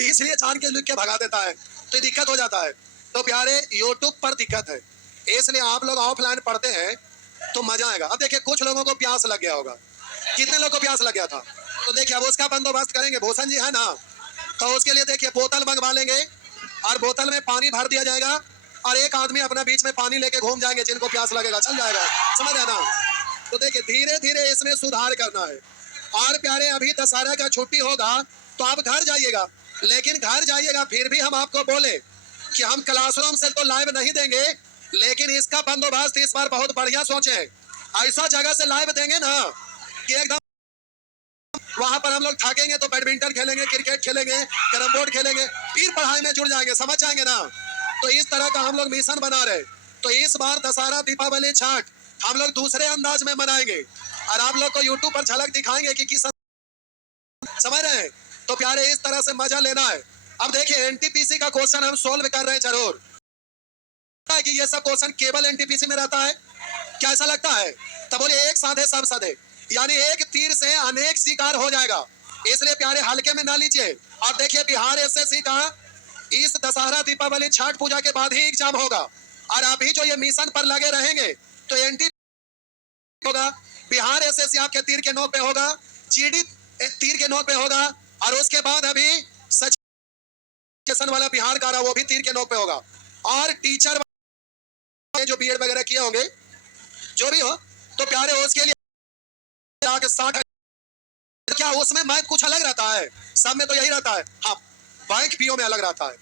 इसलिए जान के लिख के भगा देता है, तो दिक्कत हो जाता है। तो प्यारे यूट्यूब पर दिक्कत है, इसलिए आप लोग ऑफलाइन पढ़ते हैं तो मजा आएगा। अब देखिए कुछ लोगों को प्यास लग गया होगा, कितने लोग को प्यास लग गया था, तो देखिए अब उसका बंदोबस्त करेंगे, भूषण जी है ना, तो उसके लिए देखिए बोतल मंगवा लेंगे और बोतल में पानी भर दिया जाएगा, और एक आदमी अपना बीच में पानी लेके घूम जाएंगे, जिनको प्यास लगेगा चल जाएगा, समझ है ना। तो देखिए धीरे धीरे इसमें सुधार करना है। और प्यारे अभी दशहरा का छुट्टी होगा तो आप घर जाइएगा, लेकिन घर जाइएगा फिर भी हम आपको बोले कि हम क्लासरूम से तो लाइव नहीं देंगे, लेकिन इसका बंदोबस्त इस बार बहुत बढ़िया सोचे। ऐसा जगह से लाइव देंगे ना कि एकदम वहां पर हम लोग थकेंगे तो बैडमिंटन खेलेंगे, क्रिकेट खेलेंगे, कैरम बोर्ड खेलेंगे, फिर पढ़ाई में जुड़ जाएंगे, समझ जाएंगे ना। तो इस तरह का हम लोग मिशन बना रहे। तो इस बार दशहरा, दीपावली, छठ हम लोग दूसरे अंदाज में मनाएंगे और आप लोग को यूट्यूब पर झलक दिखाएंगे कि किस, समझ रहे हैं। तो प्यारे इस तरह से मजा लेना है। अब देखिए एनटीपीसी का क्वेश्चन हम सोल्व कर रहे हैं जरूर कि ये सब क्वेश्चन केवल एनटीपीसी में रहता है, क्या ऐसा लगता है? तब बोलिए एक साधे सब साधे, यानी एक तीर से अनेक शिकार हो जाएगा। इसलिए प्यारे हल्के में ना लीजिए। अब देखिए बिहार एसएससी का इस दशहरा, दीपावली, छठ पूजा के बाद ही एग्जाम होगा और अभी जो ये मिशन पर लगे रहेंगे तो एनटी होगा, बिहार एसएससी आपके तीर के नोक पे होगा, जीडी तीर के नोक पे होगा और उसके बाद अभी सचिन वाला बिहार का रहा वो भी तीर के नोक पे होगा। और टीचर जो बीएड वगैरह किए होंगे जो भी हो, तो प्यारे उसके लिए आगे 60, क्या उसमें मैथ कुछ अलग रहता है? सब में तो यही रहता है। हाँ, बैंक पीओ में अलग रहता है।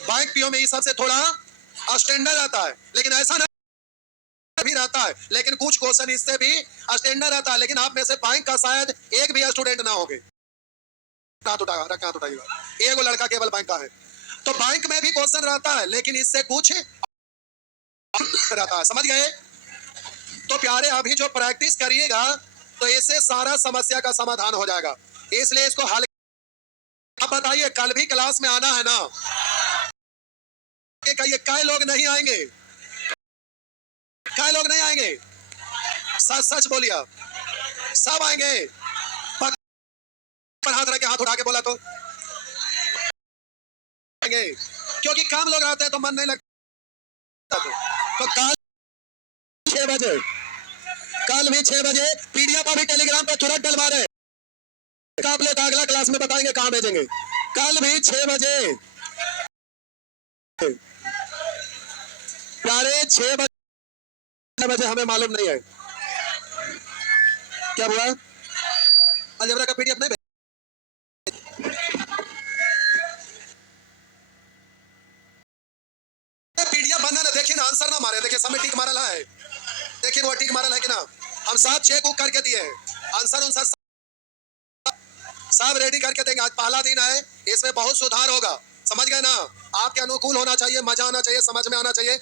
बैंक पीओ में इस सबसे थोड़ा स्टैंडर्ड रहता है, लेकिन ऐसा नहीं भी रहता है, लेकिन कुछ क्वेश्चन इससे भी स्टैंडर्ड रहता है। लेकिन आप में से बैंक का शायद एक भी स्टूडेंट ना होगे। हाथ उठाइएगा, एक लड़का केवल बैंक का है। तो बैंक में भी क्वेश्चन रहता है, लेकिन इससे कुछ रहता है, समझ गए? तो प्यारे अभी जो प्रैक्टिस करिएगा तो इससे सारा समस्या का समाधान हो जाएगा। इसलिए इसको हल, आप बताइए कल भी क्लास में आना है ना? कहिए कई लोग नहीं आएंगे, कई लोग नहीं आएंगे, सच सच बोलिए, सब आएंगे। पर हाथ रख के, हाथ उठा के बोला तो आएंगे, क्योंकि काम लोग आते हैं तो मन नहीं लगता। तो कल 6 बजे, कल भी 6 बजे पीडीएफ अभी टेलीग्राम पे तुरंत डलवा रहे। आप लोग अगला क्लास में बताएंगे कहां भेजेंगे। कल भी 6 बजे, प्यारे 6 बजे हमें मालूम नहीं है क्या हुआ। अलजेब्रा का पीडीएफ नहीं पीडीएफ बना ना, देखिए ना, आंसर ना मारे, देखिए सब टिक मारल है, देखिए वो टिक मारल है कि ना, हम सब चेक उक करके दिए हैं, आंसर उनसर सब रेडी करके देंगे। आज पहला दिन है, इसमें बहुत सुधार होगा, समझ गए ना। आपके अनुकूल होना चाहिए, मजा आना चाहिए, समझ में आना चाहिए।